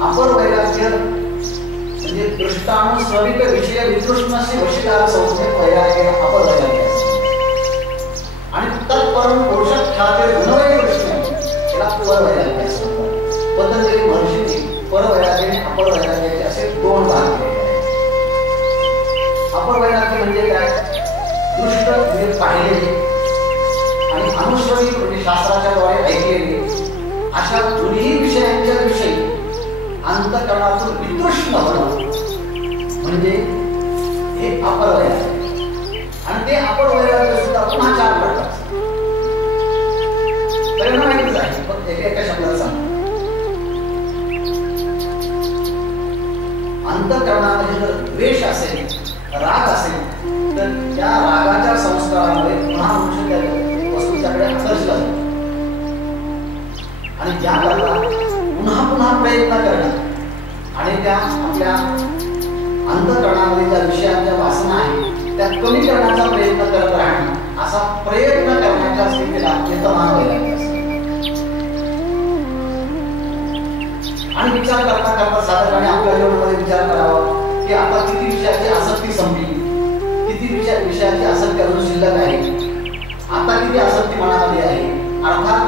अपरवैराग्य म्हणजे दृष्टानुस्वरिक विषय वितृष्णाशी वशीकार संस्थेत वैराग्य अपरवैराग्य असतं. आणि तत्परम पुरुष ख्याते गुणवैर दृष्टी त्याला परवैराग्य असतं. पतंजली महर्षींनी परवैराग्य आणि अपरवैराग्याचे असे दोन भाग केले आहेत. अपरवैराग्य म्हणजे काय? दृष्ट म्हणजे पाहिलेले आणि अनुश्रविक म्हणजे शास्त्राच्या द्वारे ऐकलेले अशा दोन्ही विषयांच्या विषयी अंतःकरणातून वितृष्ण होणं म्हणजे हे अपरवैराग्य. आणि ते अपरवैराग्य सुद्धा पुन्हा 4 प्रकारचे. त्यांना माहितीच आहे, पण एका शब्दात सांग. अंतःकरणामध्ये जर द्वेष असेल, राग असेल तर त्या रागाच्या संस्कारामुळे पुन्हा मनुष्य त्या वस्तूच्याकडे आकर्षला जातो. आणि त्याकरता पुन्हा पुन्हा प्रयत्न करणं आणि त्या आपल्या अंतःकरणामध्ये ज्या विषयांच्या वासना आहे त्या कमी करण्याचा प्रयत्न करत राहणं असा प्रयत्न करण्याच्या स्थितीला यतमान वैराग्य असतं. आणि विचार करता करता साधकाने आपल्या जीवनामध्ये विचार करावा की आता किती विषयाची आसक्ती संपली, किती विषयाची आसक्ती अजून शिल्लक आहे, आता किती आसक्ती मनामध्ये आहे. अर्थात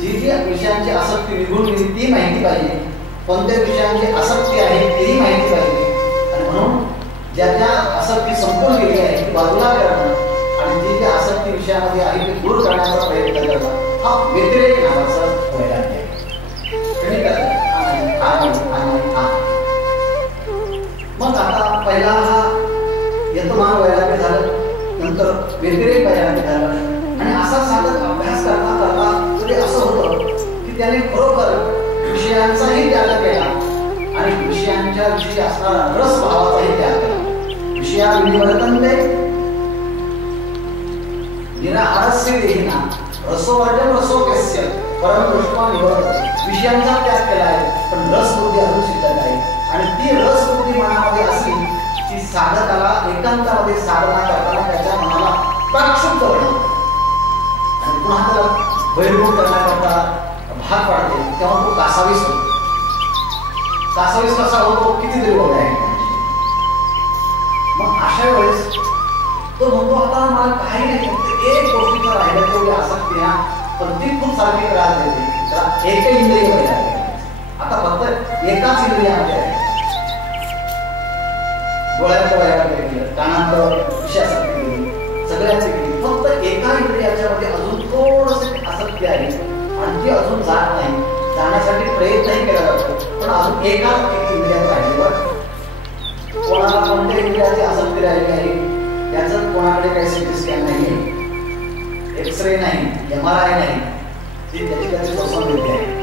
जी जी विषयांची आसक्ती निघून गेली ती माहिती पाहिजे, कोणत्या विषयांची आसक्ती आहे तेही माहिती पाहिजे. आणि म्हणून ज्या ज्या आसक्ती संपून गेली आहे ती बाजूला करणं आणि जी जी आसक्ती विषयामध्ये आहे ती दूर करण्याचा प्रयत्न करणं हा व्यतिरेक नावाचं वैराग्य आहे. मग आता पहिला हा यतमान वैराग्य झालं, नंतर व्यतिरेक वैराग्य झालं. आणि असा साधक अभ्यास करता करता तरी असं होतं की त्याने खरोखर विषयांचाही त्याग केला आणि विषयांच्या विषयी असणारा रस भावाचाही त्याग केला. विषया विवर्तन्ते निराहारस्य देहिना रसोवर्जन रसोपेस्य परम दृष्टा निवर्तते. विषयांचा त्याग केला आहे पण रसबुद्धी अजून शिल्लक आहे आणि ती रसबुद्धी मनामध्ये असली की साधकाला एकांतामध्ये साधना करताना त्याच्या मनाला प्रक्षुब्ध बनवते आणि पुन्हा त्याला बहिर्मुख करण्याकरता भाग पाडते. तेव्हा तो कासावीस होतो. कासावीस कसा होतो कितीतरी वेळ आहे. मग अशा वेळेस तो म्हणतो आता मला काही नाही, फक्त एक गोष्टीचं राहिलं तेवढी आसक्ती ना, पण ती खूप सारखी त्रास देते. त्याला एक इंद्रिय वैराग्य. आता फक्त एकाच इंद्रियामध्ये आहे. डोळ्याचं वैराग्य केलं, कानाचं विषयासक्ती केली, सगळ्याची केली. फक्त एका इंद्रियाच्या मध्ये अजून थोडंसं आसक्ती आहे आणि ती अजून जात नाही. जाण्यासाठी प्रयत्नही केला जातो पण अजून एकाच एक इंद्रियात राहिल्यावर कोणाला कोणत्या इंद्रियाची आसक्ती राहिली आहे याचं कोणाकडे काही सिटी स्कॅन नाही, एक्सरे नाही, MRI नाही, ती त्याची त्याची संबंधित आहे.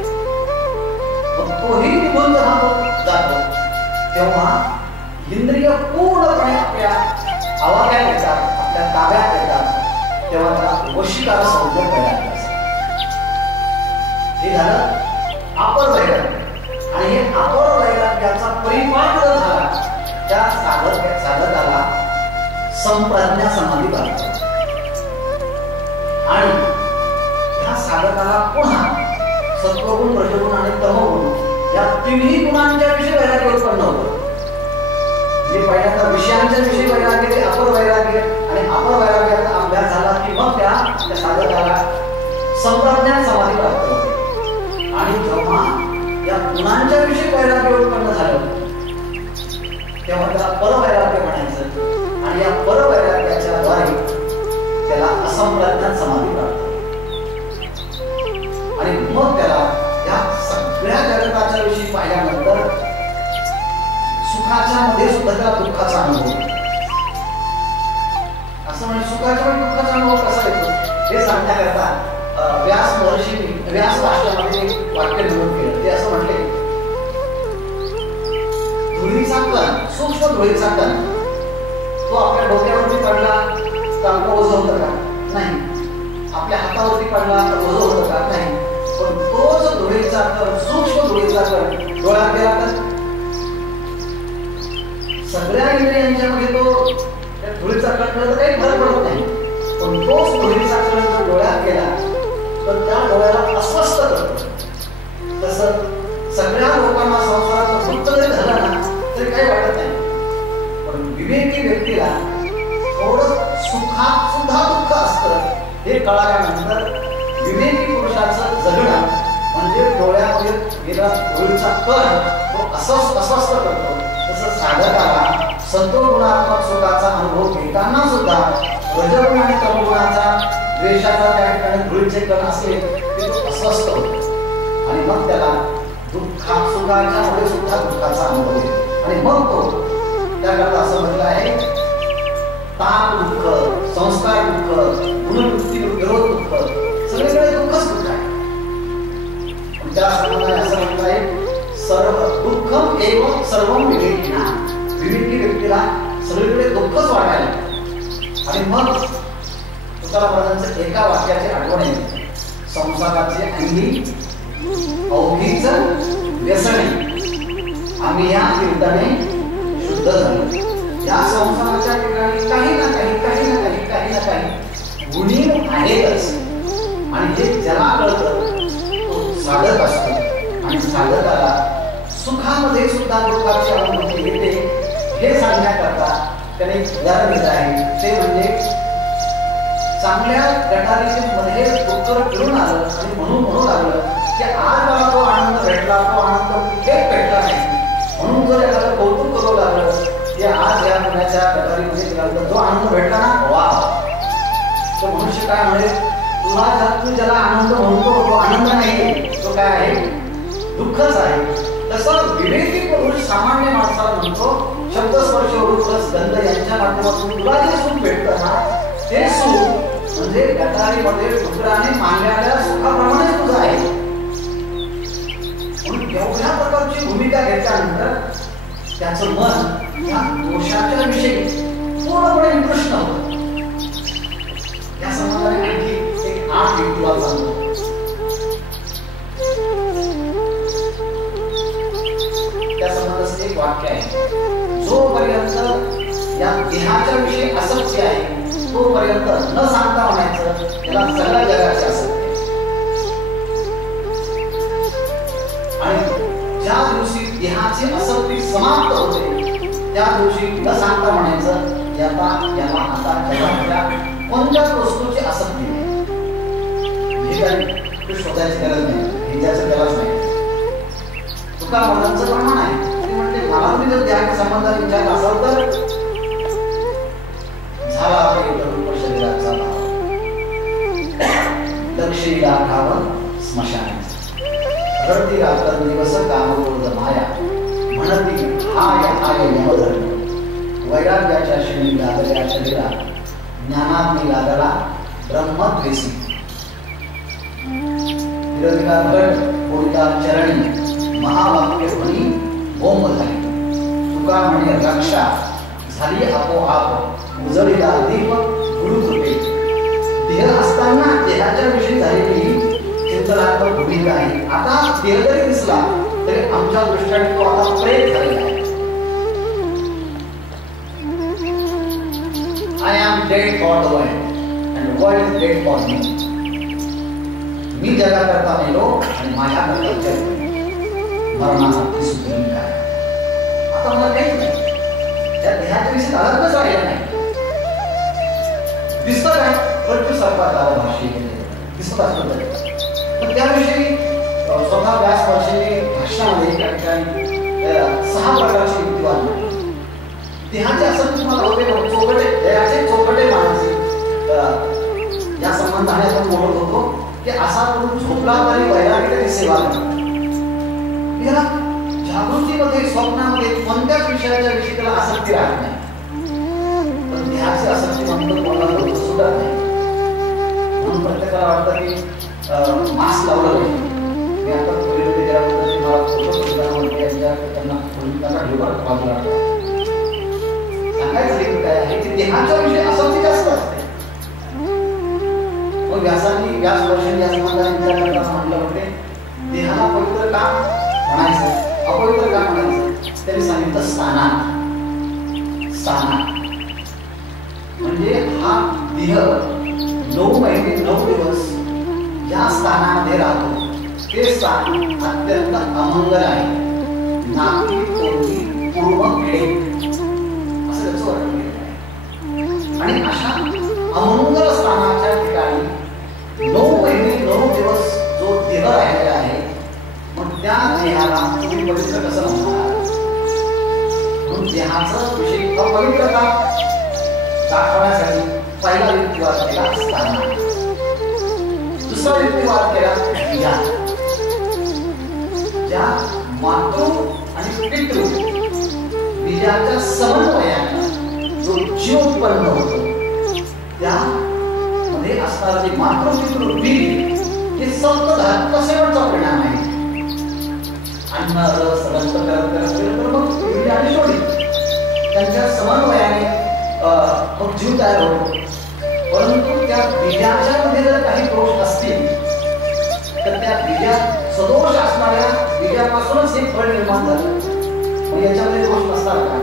तोही निघून जातो तेव्हा इंद्रिय पूर्णपणे आपल्या आवाक्यात येतात, आपल्या ताब्यात येतात, तेव्हा त्याला वशीकार संयोग करायला हे झालं अपर वैराग्य. आणि हे अपर वैराग्याचा परिपाक झाला त्या साधकाला संप्रज्ञा समाधी प्राप्त. आणि ह्या साधकाला पुन्हा सत्वगुण, रजगुण आणि तमोगुण या तिन्ही गुणांच्या विषयी वैराग्य उत्पन्न होतं. जे पहिल्यांदा विषयांच्या विषयी वैराग्य ते अपर वैराग्य आणि अपर वैराग्याचा अभ्यास झाला की मग त्या साधकाला संप्रज्ञा समाधी प्राप्त होते. आणि जेव्हा या गुणांच्या विषयी वैराग्य उत्पन्न झालं तेव्हा त्याला परवैराग्य म्हणायचं आणि या परवैराग्याच्या द्वारे त्याला असंप्रज्ञात समाधी प्राप्त. आणि मग त्याला या सगळ्या जगताच्या विषयी पाहिल्यानंतर सुखाच्या मध्ये सुद्धा त्याला दुःखाचा अनुभव. असं म्हणजे सुखाच्या मध्ये दुःखाचा अनुभव कसा येतो हे सांगण्याकरता व्यास महर्षी व्यास भाषेमध्ये एक वाक्य नमूद केलं. ते असं म्हटले, धुळीचा कण, सूक्ष्म धुळीचा कण तो आपल्या डोक्यावरती पडला तर आपलं ओझं होतं का? नाही. आपल्या हातावरती पडला तर ओझं होतं का? नाही. पण तोच धुळीचा कण, सूक्ष्म धुळीचा कण डोळ्यात गेला तर सगळ्या इंद्रियांच्या मध्ये तो त्या धुळीचा कण तर काही फरक पडत नाही. पण तोच धुळीचा कण जर डोळ्यात गेला तर त्या डोळ्याला अस्वस्थ करतो. तसं सगळ्या लोकांना संसारात दुःख जरी झालं ना तरी काही वाटत नाही. पण विवेकी व्यक्तीला थोडं सुखात सुद्धा दुःख असतं हे कळाल्यानंतर विवेकी पुरुषाचं जगणं म्हणजे डोळ्यामध्ये गेला धुळीचा कण तो अस्वस्थ करतो. तसं साधकाला सत्वगुणात्मक सुखाचा अनुभव घेताना सुद्धा रजगुण आणि तमगुणाचा द्वेषाचा त्या ठिकाणी धुळीचे कण असले की तो अस्वस्थ होतो आणि मग त्याला सुखाच्या मध्ये सुद्धा दुःखाचा अनुभव येतो. आणि मग तो त्याकरता असं म्हटलं आहे, ताप दुःख, संस्कार दुःख, गुणवृत्ती विरोध दुःख, सगळीकडे दुःखच दुःख आहे. त्या सर्वांना असं म्हटलं आहे, सर्व दुःखम एवं सर्वम विवेकिना. विवेकी व्यक्तीला सगळीकडे दुःखच वाटायला. आणि मग तुकाराम महाराजांचं एका वाक्याची आठवण येते, संसाराचे अंगी अवघीच व्यसने आम्ही या कीर्तने शुद्ध झालो. या संसाराच्या ठिकाणी काही ना काही गुणी आहेतच. आणि हे ज्याला कळतं तो साधक असतो आणि साधकाला सुखामध्ये सुद्धा दुःखाची अनुभूती येते. हे सांगण्याकरता त्याने एक उदाहरण दिलं आहे. ते म्हणजे चांगल्या गटारीचे मध्ये उत्तर फिरून आलं आणि म्हणू लागलं की आज मला तो आनंद भेटला, तो आनंद कुठेच भेटला नाही. म्हणून जर एखादं कौतुक करू लागलं की आज या पुण्याच्या गटारीमध्ये गेला जो आनंद भेटला ना, वा, तो मनुष्य काय म्हणेल, तू ज्याला आनंद म्हणतो तो आनंद नाही, तो काय आहे, दुःखच आहे. तसं विवेकी पुरुष सामान्य माणसाला म्हणतो, शब्द स्पर्श रूप गंध यांच्या माध्यमातून तुला जे सुख भेटतं ना, ते सुख म्हणजे गटारीमध्ये डुकराने मानलेल्या सुखाप्रमाणे तुझं आहे. म्हणून एवढ्या प्रकारची भूमिका घेतल्यानंतर त्याचं मन या दोषाच्या विषयी पूर्णपणे निकृष्ट होतं. या संबंधाने आणखी एक 8 युक्तिवाद सांगतो. त्या संबंधाचं एक वाक्य आहे, जोपर्यंत या देहाच्या विषयी आसक्ती आहे तोपर्यंत न सांगता म्हणायचं त्याला सगळ्या जगाची आसक्ती. आणि ज्या दिवशी देहाची आसक्ती समाप्त होते त्या दिवशी न सांगता म्हणायचं याला आता जगातल्या कोणत्याच वस्तूची आसक्ती नाही. हे काही शोधायची गरज नाही, हे ज्याचं त्यालाच नाही. तुका मनाचं प्रमाण आहे ते म्हणते, मला तुम्ही जर देहाच्या संबंधाने विचार असाल तर झाला शरीराचा दक्षिणी राखावं स्मशान रडती रात्र दिवस कामक्रोध माया म्हणती हाय यमधर्म. वैराग्याच्या श्रेणी लागल्या शरीरा ज्ञानाग्नी लागला ब्रह्मद्वेषी. विरोधिकांकड कोणता चरणी महावाक्य ध्वनी बोंब झाली. तुका म्हणे रक्षा झाली आपोआप उजळीला दीप गुरुकृपे. देह असताना देहाच्या विषयी झालेली चिंतनात्मक भूमिका आहे. आता देह जरी दिसला तरी आमच्या दृष्टीने तो आता प्रेत झालेला आहे. I am dead for the world and the world is dead for me. मी जगाकरता मेलो आणि माझ्याकरता जग. मरणासाठी सुखी काय आता मला काहीच नाही. त्या देहाच्या विषयी अर्थच राहिला नाही. दिसतं काय प्रत्येक सर्वात भाषे दिसत असतं पण त्याविषयी स्वतः व्यासवर्षी भाषणामध्ये त्या ठिकाणी 6 प्रकारचे युक्तिवाद मिळतात. देहाचे असं तुम्हाला होते चौकटे देहाचे चौकटे माणसे या संबंधाने आपण बोलत होतो की असा करून झोपला तरी वैराग्य तरी सेवा याला जागृतीमध्ये स्वप्नामध्ये कोणत्याच विषयाच्या विषयी त्याला आसक्ती राहत नाही. पण देहाची आसक्ती म्हणतो कोणाला सुद्धा नाही. म्हणून प्रत्येकाला वाटतं की मास्क लावलं पाहिजे. मी आता खोलीमध्ये गेल्यानंतर मला त्यांना ठेवला बाजूला सांगायचं काय आहे की देहाच्या विषयी आसक्ती जास्त असते. मग व्यासांनी व्यासवर्षांनी या संबंधाने विचार करताना म्हटलं होते देहाला पवित्र का म्हणायचं अपवित्र का म्हणायचं. त्यांनी सांगितलं स्थानात. म्हणजे हा देह 9 महिने 9 दिवस या स्थानामध्ये राहतो. ते स्थान अत्यंत अमंगल आहे. नाकी तोंडी पूर्व खेळे असं त्याचं वर्णन केलं आहे. आणि अशा अमंगल स्थानाच्या ठिकाणी 9 महिने 9 दिवस जो देह राहिलेला आहे मग त्या देहाला तुम्ही पवित्र कसं म्हणणार. म्हणून देहाचं विषयी अपवित्रता दाखवण्यासाठी पहिला युक्तिवाद केला स्थान. दुसरा युक्तिवाद केला बीजा. ज्या मातृ आणि पितृ बीजाच्या समन्वयाने जो जीव उत्पन्न होतो त्यामध्ये असणारा जे मातृ पितृ बीज हे सप्तधातूचा शेवटचा परिणाम आहे. अन्न रस रक्त करत मग बीज आणि जोडी त्यांच्या समन्वयाने मग जीव तयार होतो. परंतु त्या बीजाच्या मध्ये जर काही दोष असतील तर त्या बीजात सदोष असणाऱ्या बीजापासूनच हे फळ निर्माण झालं. मग याच्यामध्ये दोष नसणार का.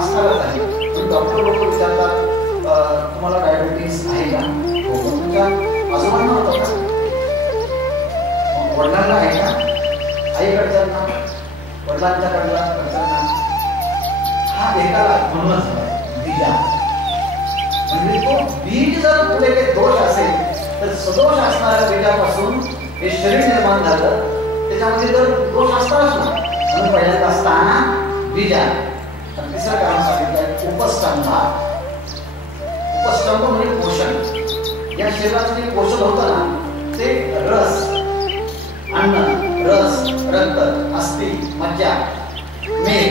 असणारच आहे. पण डॉक्टर लोक विचारतात तुम्हाला डायबिटीस आहे का. तुमच्या आजोबांना होतं का वडिलांना आहे का आईकडच्यांना वडिलांच्या कडच्यांना हा एकाला म्हणूनच बीजा. म्हणजे तो बीज जर पुढे काही दोष असेल तर सदोष असणाऱ्या बीजापासून हे शरीर निर्माण झालं. त्याच्यामध्ये जर दोष असताच ना म्हणून पहिल्यांदा असताना बीजा. तिसरं कारण सांगितलं उपस्तंभा. उपस्तंभ म्हणजे पोषण. या शरीराचं जे पोषण होतं ना ते रस, अन्न, रस, रक्त, अस्थि, मज्जा, मेघ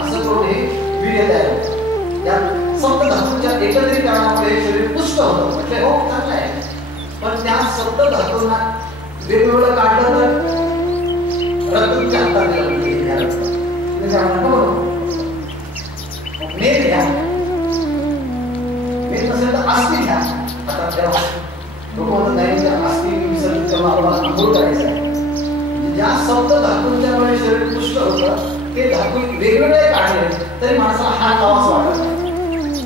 असं करून हे वीर्य तयार होतं. या सप्तधातूंच्या एकत्रीकरणामुळे हे शरीर पुष्ट होतं. म्हणजे हो चांगलं आहे, पण त्या सप्तधातूंना वेगवेगळं काढलं तर रक्तच्या हातात मेघ घ्या. मेघ नसेल तर अस्थि घ्या. आता तेव्हा लोक म्हणत नाही अस्थि विसर्जित करून आपण आंघोळ करायचं आहे. ज्या सप्त धातूंच्या वेळी शरीर पुष्ट होतं ते धातू वेगवेगळे काढले तरी माणसाला हात लावा असं वाटत नाही,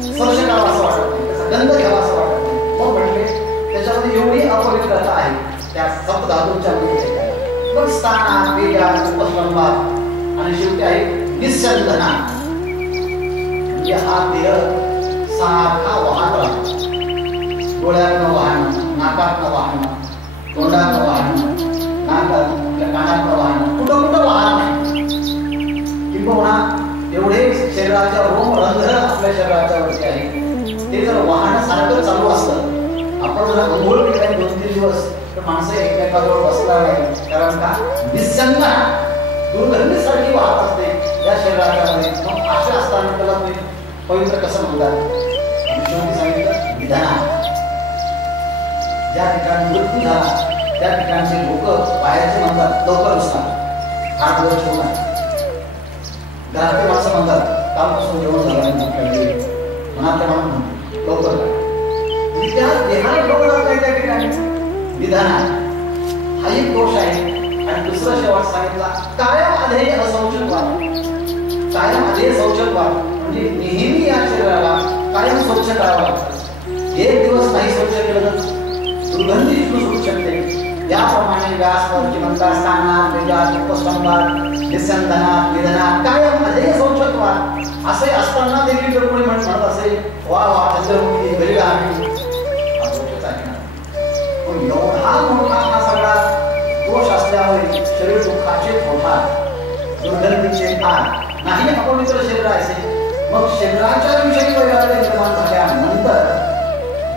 स्पर्श करावा असं वाटत नाही, त्याचा गंध घ्यावा असं वाटत नाही. मग म्हटले त्याच्यामध्ये एवढी अपवित्रता आहे त्या सप्त धातूंच्या वेळी. मग स्थाना, बीजा, उपस्तंभा आणि शेवटी आहे निस्संदना. म्हणजे हा देह सारखा वाहत राहतो. डोळ्यातनं वाहणं, नाकातनं वाहणं, तोंडातनं वाहणं, कानातनं वाहणं, कुठं कुठं वाहत नाही. किंबहुना एवढे शरीराच्या रोमरंध्र आपल्या शरीराच्या वरती आहे ते जर वाहन सारखं चालू असतं, आपण जर अंघोळ केली 2-3 दिवस तर माणसं एकमेकाजवळ बसणार नाही. कारण का निसंग दुर्गंधीसारखी वाहत असते या शरीराच्या मध्ये. मग असे असताना त्याला तुम्ही पवित्र कसं म्हणतात? शेवटी सांगितलं विधान. ज्या ठिकाणी मृत्यू झाला त्या ठिकाणचे लोक बाहेरचे म्हणतात लवकर असतात, 8 दिवस ठेवणार. घरातले माणसं म्हणतात कालपासून जेवण झालं मनातल्या म्हणून लवकर. त्या देहाने लोक जात नाही त्या ठिकाणी. विधान हा एक दोष आहे. आणि दुसरा शेवट सांगितला कायम अधेय असौचकवाद. कायम अधेय शौचकवाद म्हणजे नेहमी या शरीराला कायम स्वच्छ करावं लागतं. एक दिवस नाही स्वच्छ केलं तर दुर्गंधी सुरू शकते. याप्रमाणे व्यासपरची म्हणता स्थाना, बीजा, उपस्तंभा, निस्संदना, विधना कायम अधेय शौचकवाद असे असताना देखील जर कोणी म्हणत असेल वा वा चंद्रमुखी घरी आम्ही एवढा मोठा हा सगळा दोष असल्यामुळे शरीर दुःखाचे मोठा, दुर्गंधीचे फार नाही अपवित्र शरीर असेल. मग शरीराच्या विषयी वैराग्य निर्माण झाल्यानंतर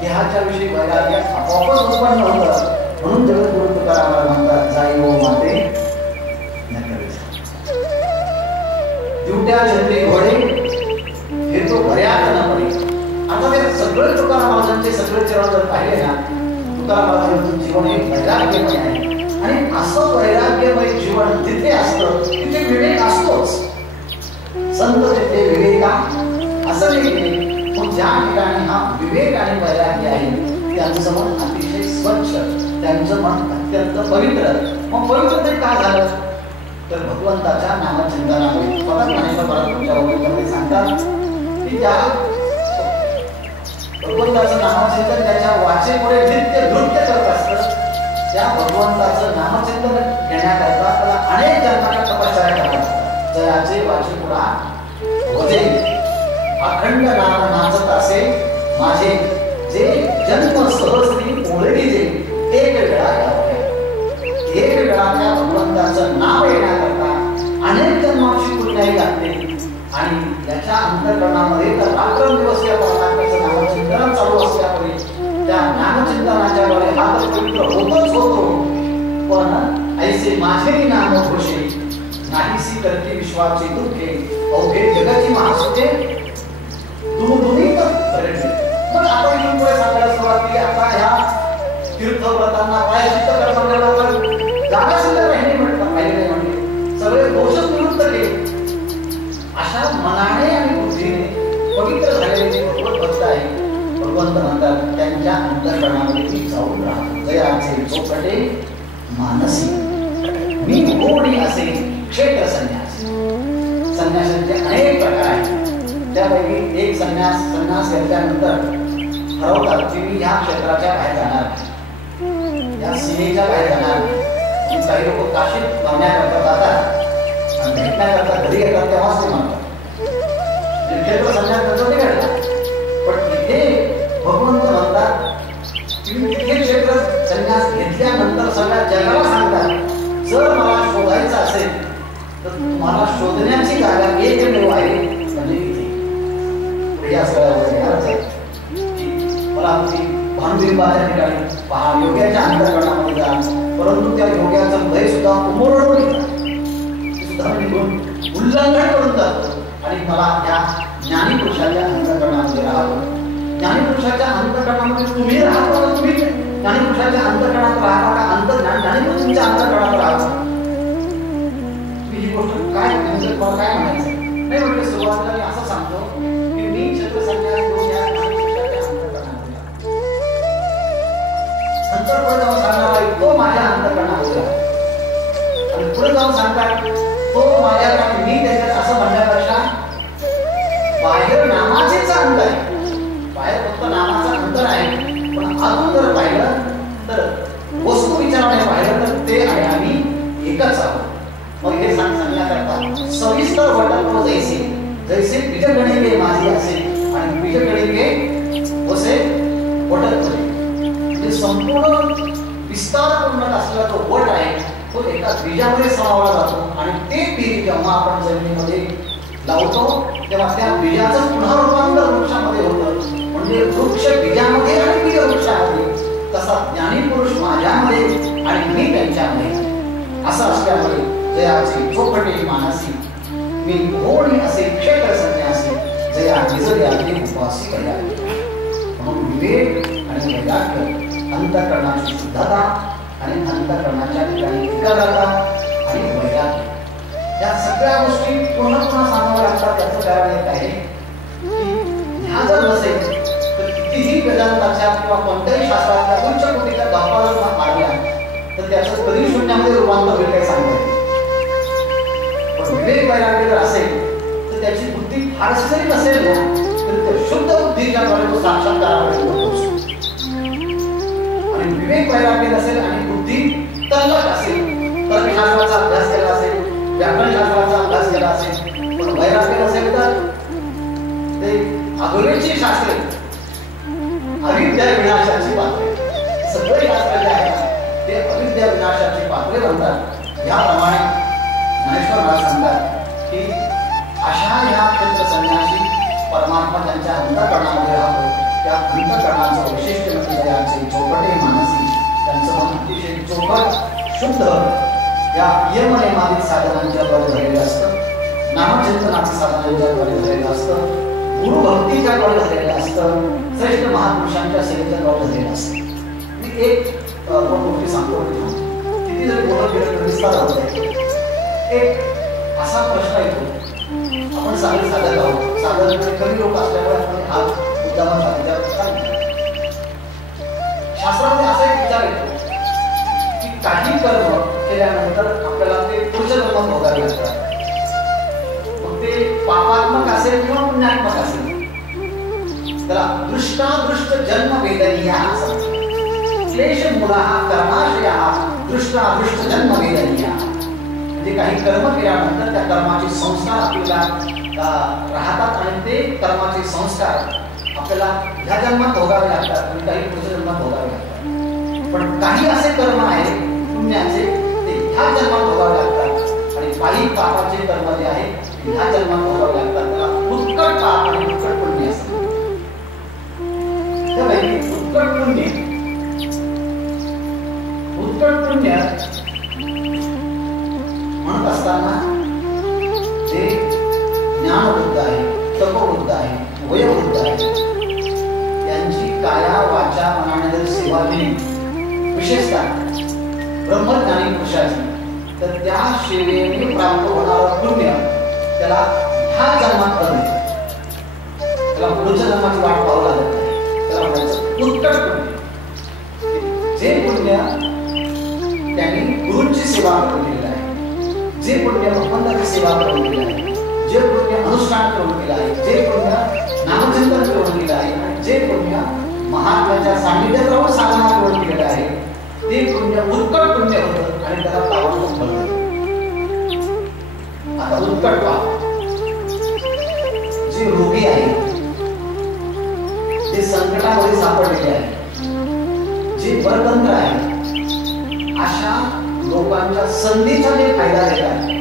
देहाच्या विषयी वैराग्य आपोआपच उत्पन्न होतं. म्हणून जगद्गुरु तुकाराम म्हणतात जाई हो माते दिवट्या छत्री घोडे हे तो बऱ्याच न पडे. आता ते सगळे तुकाराम महाराजांचे सगळे चरण जर पाहिले ना तुकाराम महाराजांचं जीवन हे वैराग्यमय आहे. आणि असं वैराग्यमय जीवन जिथे असतं तिथे विवेक असतोच. संत तिथे विवेका असं नाही. मग ज्या ठिकाणी हा विवेक आणि वैराग्य आहे त्यांचं मन अतिशय स्वच्छ, त्यांचं मन अत्यंत पवित्र. मग पवित्र ते काय झालं तर भगवंताच्या नामचिंतनामुळे. परत नाही परत तुमच्या वगैरे सांगतात की ज्या भगवंताचं नामचिंतन त्याच्या वाचेपुढे नृत्य करत असतं त्या भगवंताचं नामचिंतन घेण्याकरता त्याला अनेक जन्माच्या तपश्चर्या कराव्या लागतात. जयाचे वाचेपुढा होते अखंड नाम नाचत असे माझे जे जन्म सहस्री ओळखी जे एक वेळा एक वेळा त्या भगवंताचं नाव येण्याकरता अनेक जन्माची पुण्याई लागते. आणि याच्या अंतःकरणामध्ये तर रात्रंदिवस या परमात्म्याचं नामचिंतन चालू असल्यामुळे त्या नामचिंतनाच्या वेळी हा तर पवित्र होतच होतो. पण ऐसे माझे नाम घोषे नाहीसी करते विश्वाचे दुःखे अवघे जगाची महासुखे दुनित भरले. मग आपण इथून पुढे सांगायला सुरुवात केली. आता ह्या तीर्थव्रतांना प्रायश्चित्त करण्यावर जागा सुद्धा राहिली म्हणतात पाहिजे म्हणजे सगळे दोषच निवृत्त केले. अशा मनाने आणि बुद्धीने पवित्र झालेले भगवत भक्त आहे. भगवंत म्हणतात त्यांच्या अंतःकरणामध्ये जाऊन राहा. जयाचे चोपटे मानसी मी गोडी असे क्षेत्र संन्यास. संन्यासांचे अनेक प्रकार आहेत. त्यापैकी एक संन्यास घेतल्यानंतर ठरवतात की मी या क्षेत्राच्या बाहेर जाणार नाही, या सीमेच्या बाहेर जाणार नाही. काही लोक काशीत बघण्याकरता जातात आणि भेटण्याकरता घरी येतात तेव्हाच ते म्हणतात क्षेत्र संन्यास त्याचा ते घडला. पण इथे भगवंत म्हणतात तुम्ही तिथे क्षेत्र संन्यास घेतल्यानंतर सगळ्या जगाला सांगतात जर मला शोधायचं असेल तर तुम्हाला शोधण्याची जागा एकमेव आहे म्हणजे इथे. या सगळ्या मला भानुबिंबाच्या ठिकाणी पहा, योग्याच्या अंतःकरणामध्ये जा, परंतु त्या योग्याचं भय सुद्धा उमरडून सुद्धा निघून उल्लंघन करून जातो आणि मला त्या ज्ञानीपुरुषाच्या अंतःकरणामध्ये राहावं. ज्ञानीपुरुषाच्या अंतःकरणामध्ये तुम्ही राहता का? तुम्ही ज्ञानीपुरुषाच्या अंतःकरणात राहता का? ज्ञानीपुरुषांच्या अंतःकरणात राहता. मी ही गोष्ट काय म्हणजे मला काय म्हणायचं नाही म्हटलं. सुरुवातीला मी असं सांगतो की मी क्षेत्र संन्यास घेऊन या ज्ञानीपुरुषाच्या अंतःकरणामध्ये नंतर पुढे जाऊन सांगणार आहे तो माझ्या अंतःकरणामध्ये आणि पुढे जाऊन सांगतात तो माझ्याकडे मी त्याच्यात असं म्हणण्यापेक्षा बाहेर नामाचेच अंतर आहे. बाहेर फक्त नामाचा अंतर आहे पण आतून जर पाहिलं तर वस्तू विचाराने पाहिलं तर ते आणि आम्ही एकच आहोत. मग हे सांगण्याकरता सविस्तर वर्णन जैसे जैसे बीजगणिके माझे असे आणि बीजगणिके वसे वटत म्हणजे संपूर्ण विस्तारपूर्ण असलेला तो वट आहे तो एका बीजामध्ये समावला जातो आणि ते बीज जेव्हा आपण जमिनीमध्ये लावतो तेव्हा त्या बीजाचं पुन्हा रूपांतर वृक्षामध्ये होतं. म्हणजे वृक्ष बीजामध्ये आणि बीज वृक्षामध्ये तसा ज्ञानीपुरुष माझ्यामध्ये आणि मी त्यांच्यामध्ये असं असल्यामुळे जयाची चोखटे मानसी मी भोवणी असे क्षेत्र संन्यासी जया निजल्या उपासी कया. म्हणून विवेक आणि वैराग्य अंतःकरणाची शुद्धता आणि अंतःकरणाच्या ठिकाणी एकाग्रता आणि वैराग्य या सगळ्या गोष्टी पुन्हा पुन्हा सांगाव्या लागतात. त्याचं कारण एक आहे की ह्या जर नसेल तर कितीही वेदांताच्या किंवा कोणत्याही शास्त्राच्या उच्च कोटीच्या गप्पा जर मारल्या तर त्याचं कधी शून्यामध्ये रूपांतर होईल काही सांगता येईल. पण विवेक वैराग्य जर असेल तर त्याची बुद्धी फारशी जरी नसेल ना तर त्या शुद्ध बुद्धीच्याद्वारे तो साक्षात्काराकडे पोहोचतो. आणि विवेक वैराग्य नसेल आणि बुद्धी तल्लख असेल तर्कशास्त्राचा अभ्यास केला असेल व्याकरणशास्त्राचा अभ्यास केला असेल पण वैराग्य नसेल तर ते अगोदरची शास्त्रे अविद्या विनाशाची पात्रे सगळे शास्त्र जे आहेत ते अविद्या विनाशाची पात्रे बनतात. याप्रमाणे ज्ञानेश्वर महाराज सांगतात की अशा ह्या क्षेत्र संन्यासी परमात्मा त्यांच्या अंतःकरणामध्ये राहतो. त्या अंतःकरणाचं वैशिष्ट्य म्हणजे त्यांचे चौकटे मानसी त्यांचं मन अतिशय चौकट शुद्ध या यमनियमाधिक साधनांच्याद्वारे झालेलं असतं. नामचिंतनाधिक साधनांच्याद्वारे झालेलं असतं. गुरुभक्तीच्याद्वारे झालेलं असतं. श्रेष्ठ महापुरुषांच्या सेवेच्याद्वारे झालेलं असतं. मी एक दोन गोष्टी सांगतो किती जरी बोलत गेलं विस्तार होत आहे. एक असा प्रश्न येतो आपण साधन साधत आहोत साधारण कमी लोक असल्यामुळे आपण हा मुद्दामा सांगितला. शास्त्रामध्ये असा एक विचार येतो की काही कर्म केल्यानंतर आपल्याला ते पुढच्या जन्मात भोगावे लागतात. मग ते पापात्मक असेल किंवा पुण्यात्मक असेल त्याला दृष्टादृष्ट जन्म वेदनीय असं क्लेश मूला कर्माशया दृष्टादृष्ट जन्म वेदनीय म्हणजे काही कर्म केल्यानंतर त्या कर्माचे संस्कार आपल्याला राहतात आणि ते कर्माचे संस्कार आपल्याला ह्या जन्मात भोगावे लागतात आणि काही पुढच्या जन्मात भोगावे लागतात. पण काही असे कर्म आहेत पुण्याचे ते ह्या जन्मात भोगावे लागतात आणि काही पापाचे कर्म जे आहेत ह्या जन्मात भोगावे लागतात. त्याला उत्कट पाप आणि उत्कट पुण्य असतात. त्यापैकी उत्कट पुण्य म्हणत असताना ते ज्ञानवृद्ध आहे तपवृद्ध आहे वयोवृद्ध आहे त्यांची काया वाचा मनाने जर सेवा केली विशेषतः ब्रह्मज्ञानी पुरुषाची तर त्या सेवेने प्राप्त होणारं पुण्य त्याला ह्या जन्मात करणे त्याला पुढच्या जन्माची वाट पाहावं लागत नाही. त्याला म्हणायचं उत्कट पुण्य. जे पुण्य त्यांनी गुरूंची सेवा करून केलेलं आहे जे पुण्य भगवंताची सेवा करून केलेलं आहे जे पुण्य अनुष्ठान करून केलं आहे जे पुण्य नामचिंतन करून केलं आहे आणि जे पुण्य महात्म्याच्या सान्निध्यात राहून साधना करून केलेलं आहे ते पुण्य उत्कट पुण्य होतं आणि त्याला ताबडतोब फळ. आता उत्कट पाप जे रोगी आहेत, जे संकटामध्ये सापडलेले आहेत, जे परतंत्र आहेत, अशा लोकांच्या संधीचा जे फायदा घेत आहे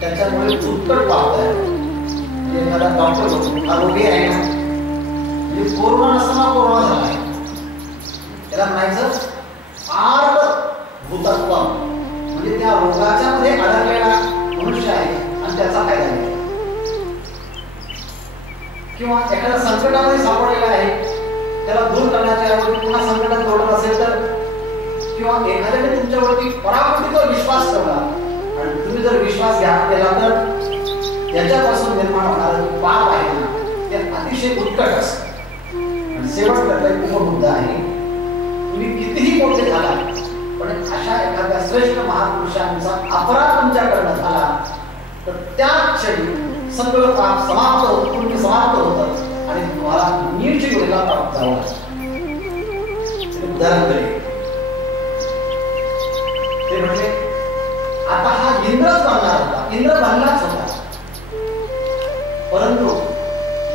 त्याच्यामुळे उत्कट पावत आहे. म्हणजे एखादा डॉक्टर हा रोगी आहे ना, म्हणजे कोरोना नसताना कोरोना झाला आहे, त्याला म्हणायचं आर्ध भूतत्व, म्हणजे त्या रोगाच्या मध्ये अडकलेला मनुष्य आहे आणि त्याचा फायदा घेतो. किंवा एखाद्या संकटामध्ये सापडलेला आहे, त्याला दूर करण्याच्या ऐवजी पुन्हा संकटात जोडत असेल तर, किंवा एखाद्याने तुमच्यावरती पराकृतीचा विश्वास ठेवला आणि तुम्ही जर विश्वास केला तर याच्यापासून निर्माण होणारं पाप आहे ना, ते अतिशय उत्कट असतं. आणि शेवट करता एक उपमुद्दा आहे, तुम्ही कितीही मोठे झाला पण अशा एखाद्या श्रेष्ठ महापुरुषांचा अपराध तुमच्याकडनं झाला तर त्या क्षणी सगळं पाप समाप्त होतं, पुण्य समाप्त होतं आणि तुम्हाला नीट योजना प्राप्त झाला. उदाहरण तरी ते म्हणजे आता हा इंद्रच बनणार होता, इंद्र बनलाच होता, परंतु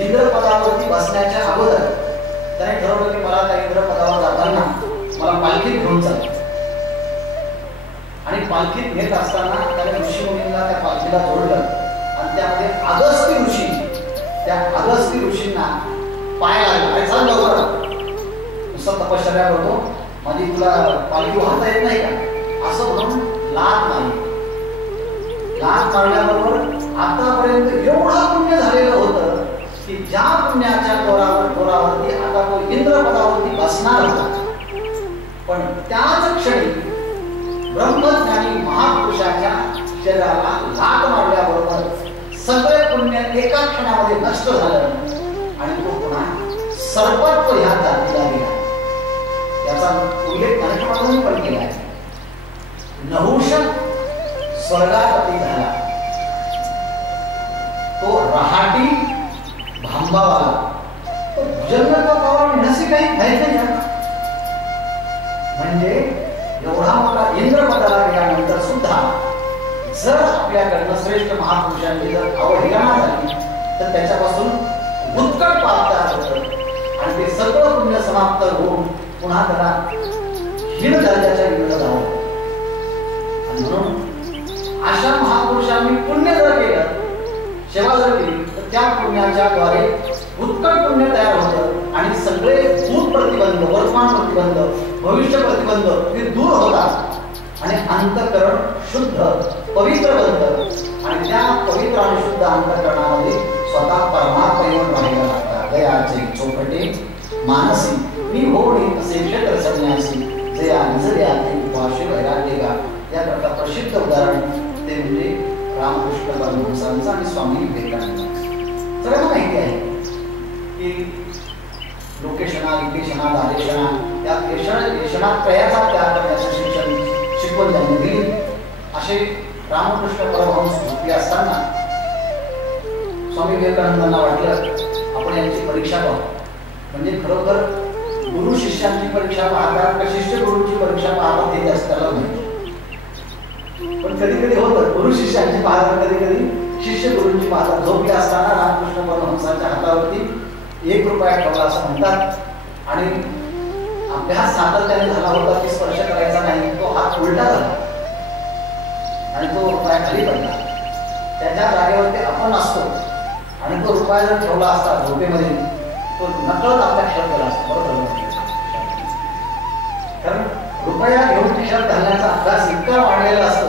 इंद्र पदावरती बसण्याच्या अगोदर त्याने ठरवलं की मला त्या इंद्र पदावर जाताना मला पालखीत घेऊन चाल. आणि पालखीत नेत असताना त्याने ऋषीमुनींना त्या पालखीला जोडलं आणि त्यामध्ये अगस्त्य ऋषी, त्या अगस्त्य ऋषींना पाय लागला, अरे चल लवकर, नुसतं तपश्चर्या करतो, माझी तुला पालखी वाहता येत नाही का, असं म्हणून लाथ नाही. लाथ मारल्याबरोबर आतापर्यंत एवढं पुण्य झालेलं होतं की ज्या पुण्याच्या जोरावरती आता तो इंद्र पदावरती बसणार होता, पण त्याच क्षणी ब्रह्मज्ञानी महापुरुषाच्या शरीराला लाथ मारल्याबरोबर सगळे पुण्य एका क्षणामध्ये नष्ट झालं आणि तो पुन्हा सर्पत्व ह्या जातीला गेला. याचा उल्लेख गणेशमाधवांनी पण केला आहे. नहुषक स्वर्गापती झाला, तो रहाटी भांबावाला, तो भुजंगत्वावर नेण्याची काही माहिती नाही का? म्हणजे एवढा मोठा इंद्र पदाला गेल्यानंतर सुद्धा जर आपल्याकडनं श्रेष्ठ महापुरुषांची जर अवहेलना झाली तर त्याच्यापासून उत्कट पाप तयार होतं आणि ते सगळं पुण्य समाप्त होऊन पुन्हा त्याला हीन दर्जाच्या विरुद्ध जावं. आणि म्हणून अशा महापुरुषांनी पुण्य जर केलं, सेवा जर केली तर त्या पुण्याच्या द्वारे उत्कट पुण्य तयार होतं आणि सगळे भूत प्रतिबंध, वर्तमान प्रतिबंध, भविष्य प्रतिबंध हे दूर होतात आणि अंतःकरण शुद्ध पवित्र बनतं आणि त्या पवित्र आणि शुद्ध अंतःकरणामध्ये स्वतः परमात्मा येऊन राहायला लागतात. दयाचे चौकटे मानसी मी होणे असे क्षेत्र संन्यासी जया निजल्या ते उपाशी वैराग्यगा. याकरता प्रसिद्ध उदाहरण ते म्हणजे रामकृष्ण परमहंसांचं आणि स्वामी विवेकानंदांचं. सगळ्यांना माहिती आहे की लोकेशना, विकेशना, दारेशना या येशनात्रयाचा त्याग करण्याचं शिकवण त्यांनी दिली. असे रामकृष्ण परमहंस झोपले असताना स्वामी विवेकानंदांना वाटलं आपण यांची परीक्षा पाहू. म्हणजे खरोखर गुरु शिष्यांची परीक्षा पाहतात का शिष्य गुरुची परीक्षा पाहतात हे जास्त त्याला माहिती. पण कधी कधी होतं गुरु शिष्यांची पाहतात, कधी कधी शिष्य गुरूंची पाहतात. झोपले असताना रामकृष्ण परमहंसाच्या हातावरती 1 रुपया ठेवला असं म्हणतात आणि अभ्यास सातत्याने झाला होता की स्पर्श करायचा नाही. तो हात उलटा झाला आणि तो रुपया खाली पडला. त्याच्या जागेवरती आपण असतो आणि तो रुपया जर ठेवला असता झोपेमध्ये तो नकळत आपल्या खिशात गेला असता. बरोबर, कारण रुपया घेऊन खिशात घालण्याचा अभ्यास इतका वाढलेला असतो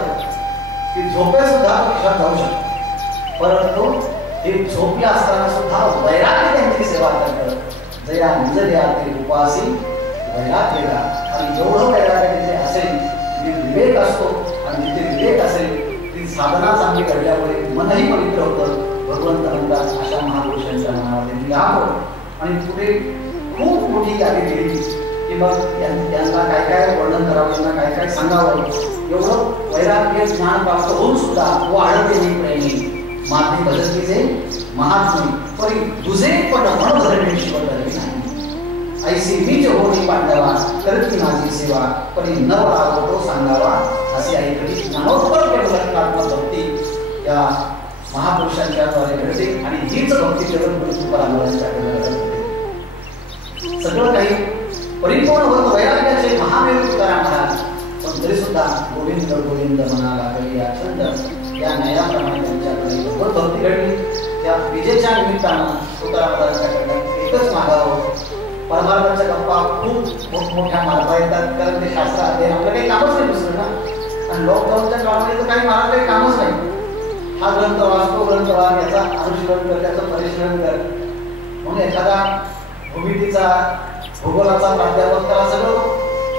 की झोपे सुद्धा खिशात जाऊ शकतो. परंतु हे झोपल्या असताना सुद्धा वैराग्य त्यांची सेवा करतात. जया निजल्या ते उपासी वैराग्यला. आणि एवढं वैराग्य तिथे असेल तिथे विवेक असतो आणि जिथे विवेक असेल ती साधना चांगली घडल्यामुळे मनही पवित्र होतं. भगवंत म्हणतात अशा महापुरुषांच्या मनामध्ये यावं. आणि पुढे खूप मोठी यादी दिली की मग यांना काय काय वर्णन करावं, यांना काय काय सांगावं. एवढं वैराग्य ज्ञान प्राप्त होऊन सुद्धा वाढते नाही प्रेमी माती भजतीचे महात्मे परी तुझे पण म्हणून शिवतले नाही. ऐसी मीच होणी पांडवा करती माझी सेवा परी न रागवतो सांगावा. असे ऐकली ज्ञानोत्तर केवलत्मात्मक भक्ती या महापुरुषांच्या द्वारे घडते आणि हीच भक्ती जगद्गुरु तुकाराम महाराजांच्याकडे घडते. सगळं काही परिपूर्ण होतं वैराग्याचे महावीर तुकाराम महाराज, पण तरी सुद्धा गोविंद गोविंद म्हणाला कळी या छंद या न्यायाप्रमाणे त्यांच्याकडे भगवत भक्ती घडली. त्या विजेच्या निमित्तानं तुकाराम महाराजांच्याकडे एकच मागावं, परमार्थाच्या गप्पा खूप मोठमोठ्या मारता येतात, कारण ते शास्त्र अध्ययन आपलं काही कामच नाही दुसरं ना. आणि लॉकडाऊनच्या काळामध्ये तर काही मला काही कामच नाही. हा ग्रंथ वाच, तो ग्रंथ वाच, याचा अनुशीलन कर, त्याचं परिशीलन कर. म्हणून एखादा भूमितीचा भूगोलाचा प्राध्यापक त्याला सगळं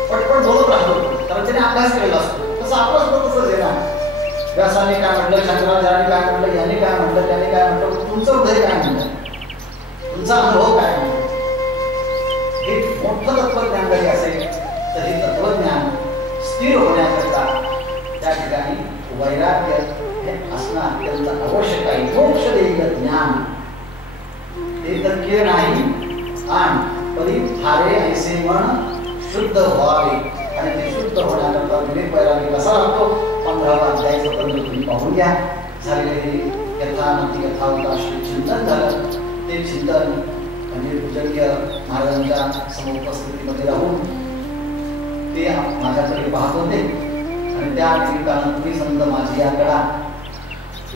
पटपट बोलत राहतो, कारण त्याने अभ्यास केलेला असतो. तसं आपलं सुद्धा तसंच आहे ना. व्यासाने काय म्हटलं, शंकराचार्याने काय म्हटलं, याने काय म्हटलं, त्याने काय म्हटलं, तुमचं हृदय काय म्हणतं, तुमचा अनुभव काय म्हणतो. हे मोठं तत्वज्ञान जरी असेल तर हे तत्वज्ञान स्थिर होण्याकरता त्या ठिकाणी वैराग्य हे असणं अत्यंत आवश्यक आहे. मोक्ष देईल ज्ञान ते तर केळ नाही आणि परी हारे ऐसे मन शुद्ध व्हावे, आणि ते शुद्ध होण्याकरता विवेक वैराग्य कसा लागतो 15वा अध्यायाचं पर्यंत तुम्ही पाहून घ्या. झालेले यथामती यथावकाशी चिंतन झालं. ते चिंतन म्हणजे पूजनीय महाराजांच्या समुपस्थितीमध्ये राहून ते माझ्याकडे पाहत होते आणि त्या निमित्तानं तुम्ही समजा माझी या कडा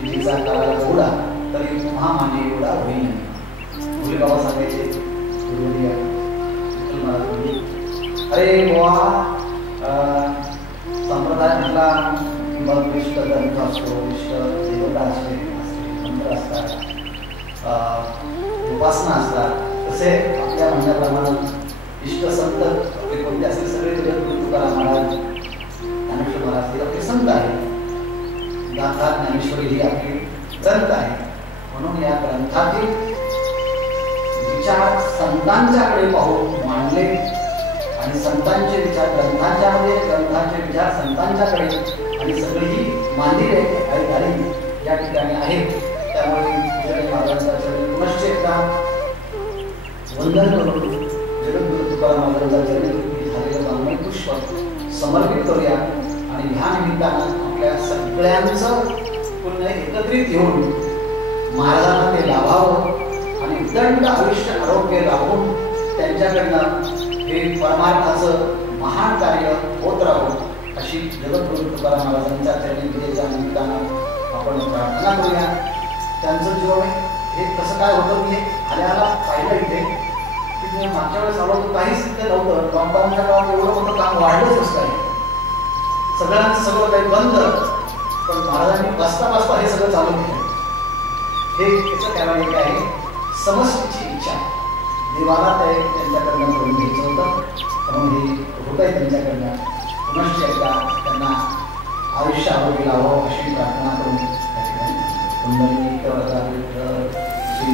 विधीचा काळाला एवढा तरी पुन्हा माझी एवढा होईल. भोले बाबा सांगायचे अरे बुवा, संप्रदाय म्हटला किंवा विष्ट ग्रंथ असतो, विष्ट देवता असते, मंत्र असतात, उपासना असतात. तसे आपल्या म्हणण्याप्रमाणे इष्ट संत आपले कोणते असतील सगळे जगद्गुरु तुकाराम महाराज, ज्ञानेश्वर महाराज हे आपले संत आहेत. गाथा ज्ञानेश्वरी ही आपली ग्रंथ आहे. म्हणून या ग्रंथातील विचार संतांच्याकडे पाहून मांडले आणि संतांचे विचार ग्रंथांच्यामध्ये, ग्रंथांचे विचार संतांच्याकडे आणि सगळी मांदिरे आणि गाडी या ठिकाणी आहेत. त्यामुळे महाराजांचा चरणी पुनश्च एकदा वंदन करून जगद्गुरु तुकाराम महाराजांचा चरणी झालेलं वाङ्मय पुष्प समर्पित करूया आणि ह्या निमित्तानं आपल्या सगळ्यांचं पुन्हा एकत्रित येऊन महाराजांना ते लाभावं आणि दंड आयुष्य आरोग्य राहून त्यांच्याकडनं हे परमार्थाचं महान कार्य होत राहूं अशी जगद्गुरु तुकाराम महाराजांच्या चरणी विजेच्या निमित्तानं आपण प्रार्थना करूया. त्यांचं जीवन हे कसं काय होतं मी आल्याला पाहिलं इथे की मी मागच्या वेळेस आलो तर काहीच इथे नव्हतं. लॉकडाऊनच्या काळात एवढं मोठं काम वाढलंच असतं, सगळ्यांचं सगळं काही बंद, पण महाराजांनी बसता बसता हे सगळं चालू केलं. हे त्याचं कारण एक आहे समष्टीची इच्छा. देवाला ते त्यांच्याकडनं करून घ्यायचं होतं, म्हणून हे होत आहे त्यांच्याकडनं. पुनश्च एकदा त्यांना आयुष्य आरोग्य लावावं अशी प्रार्थना करून त्या ठिकाणी श्री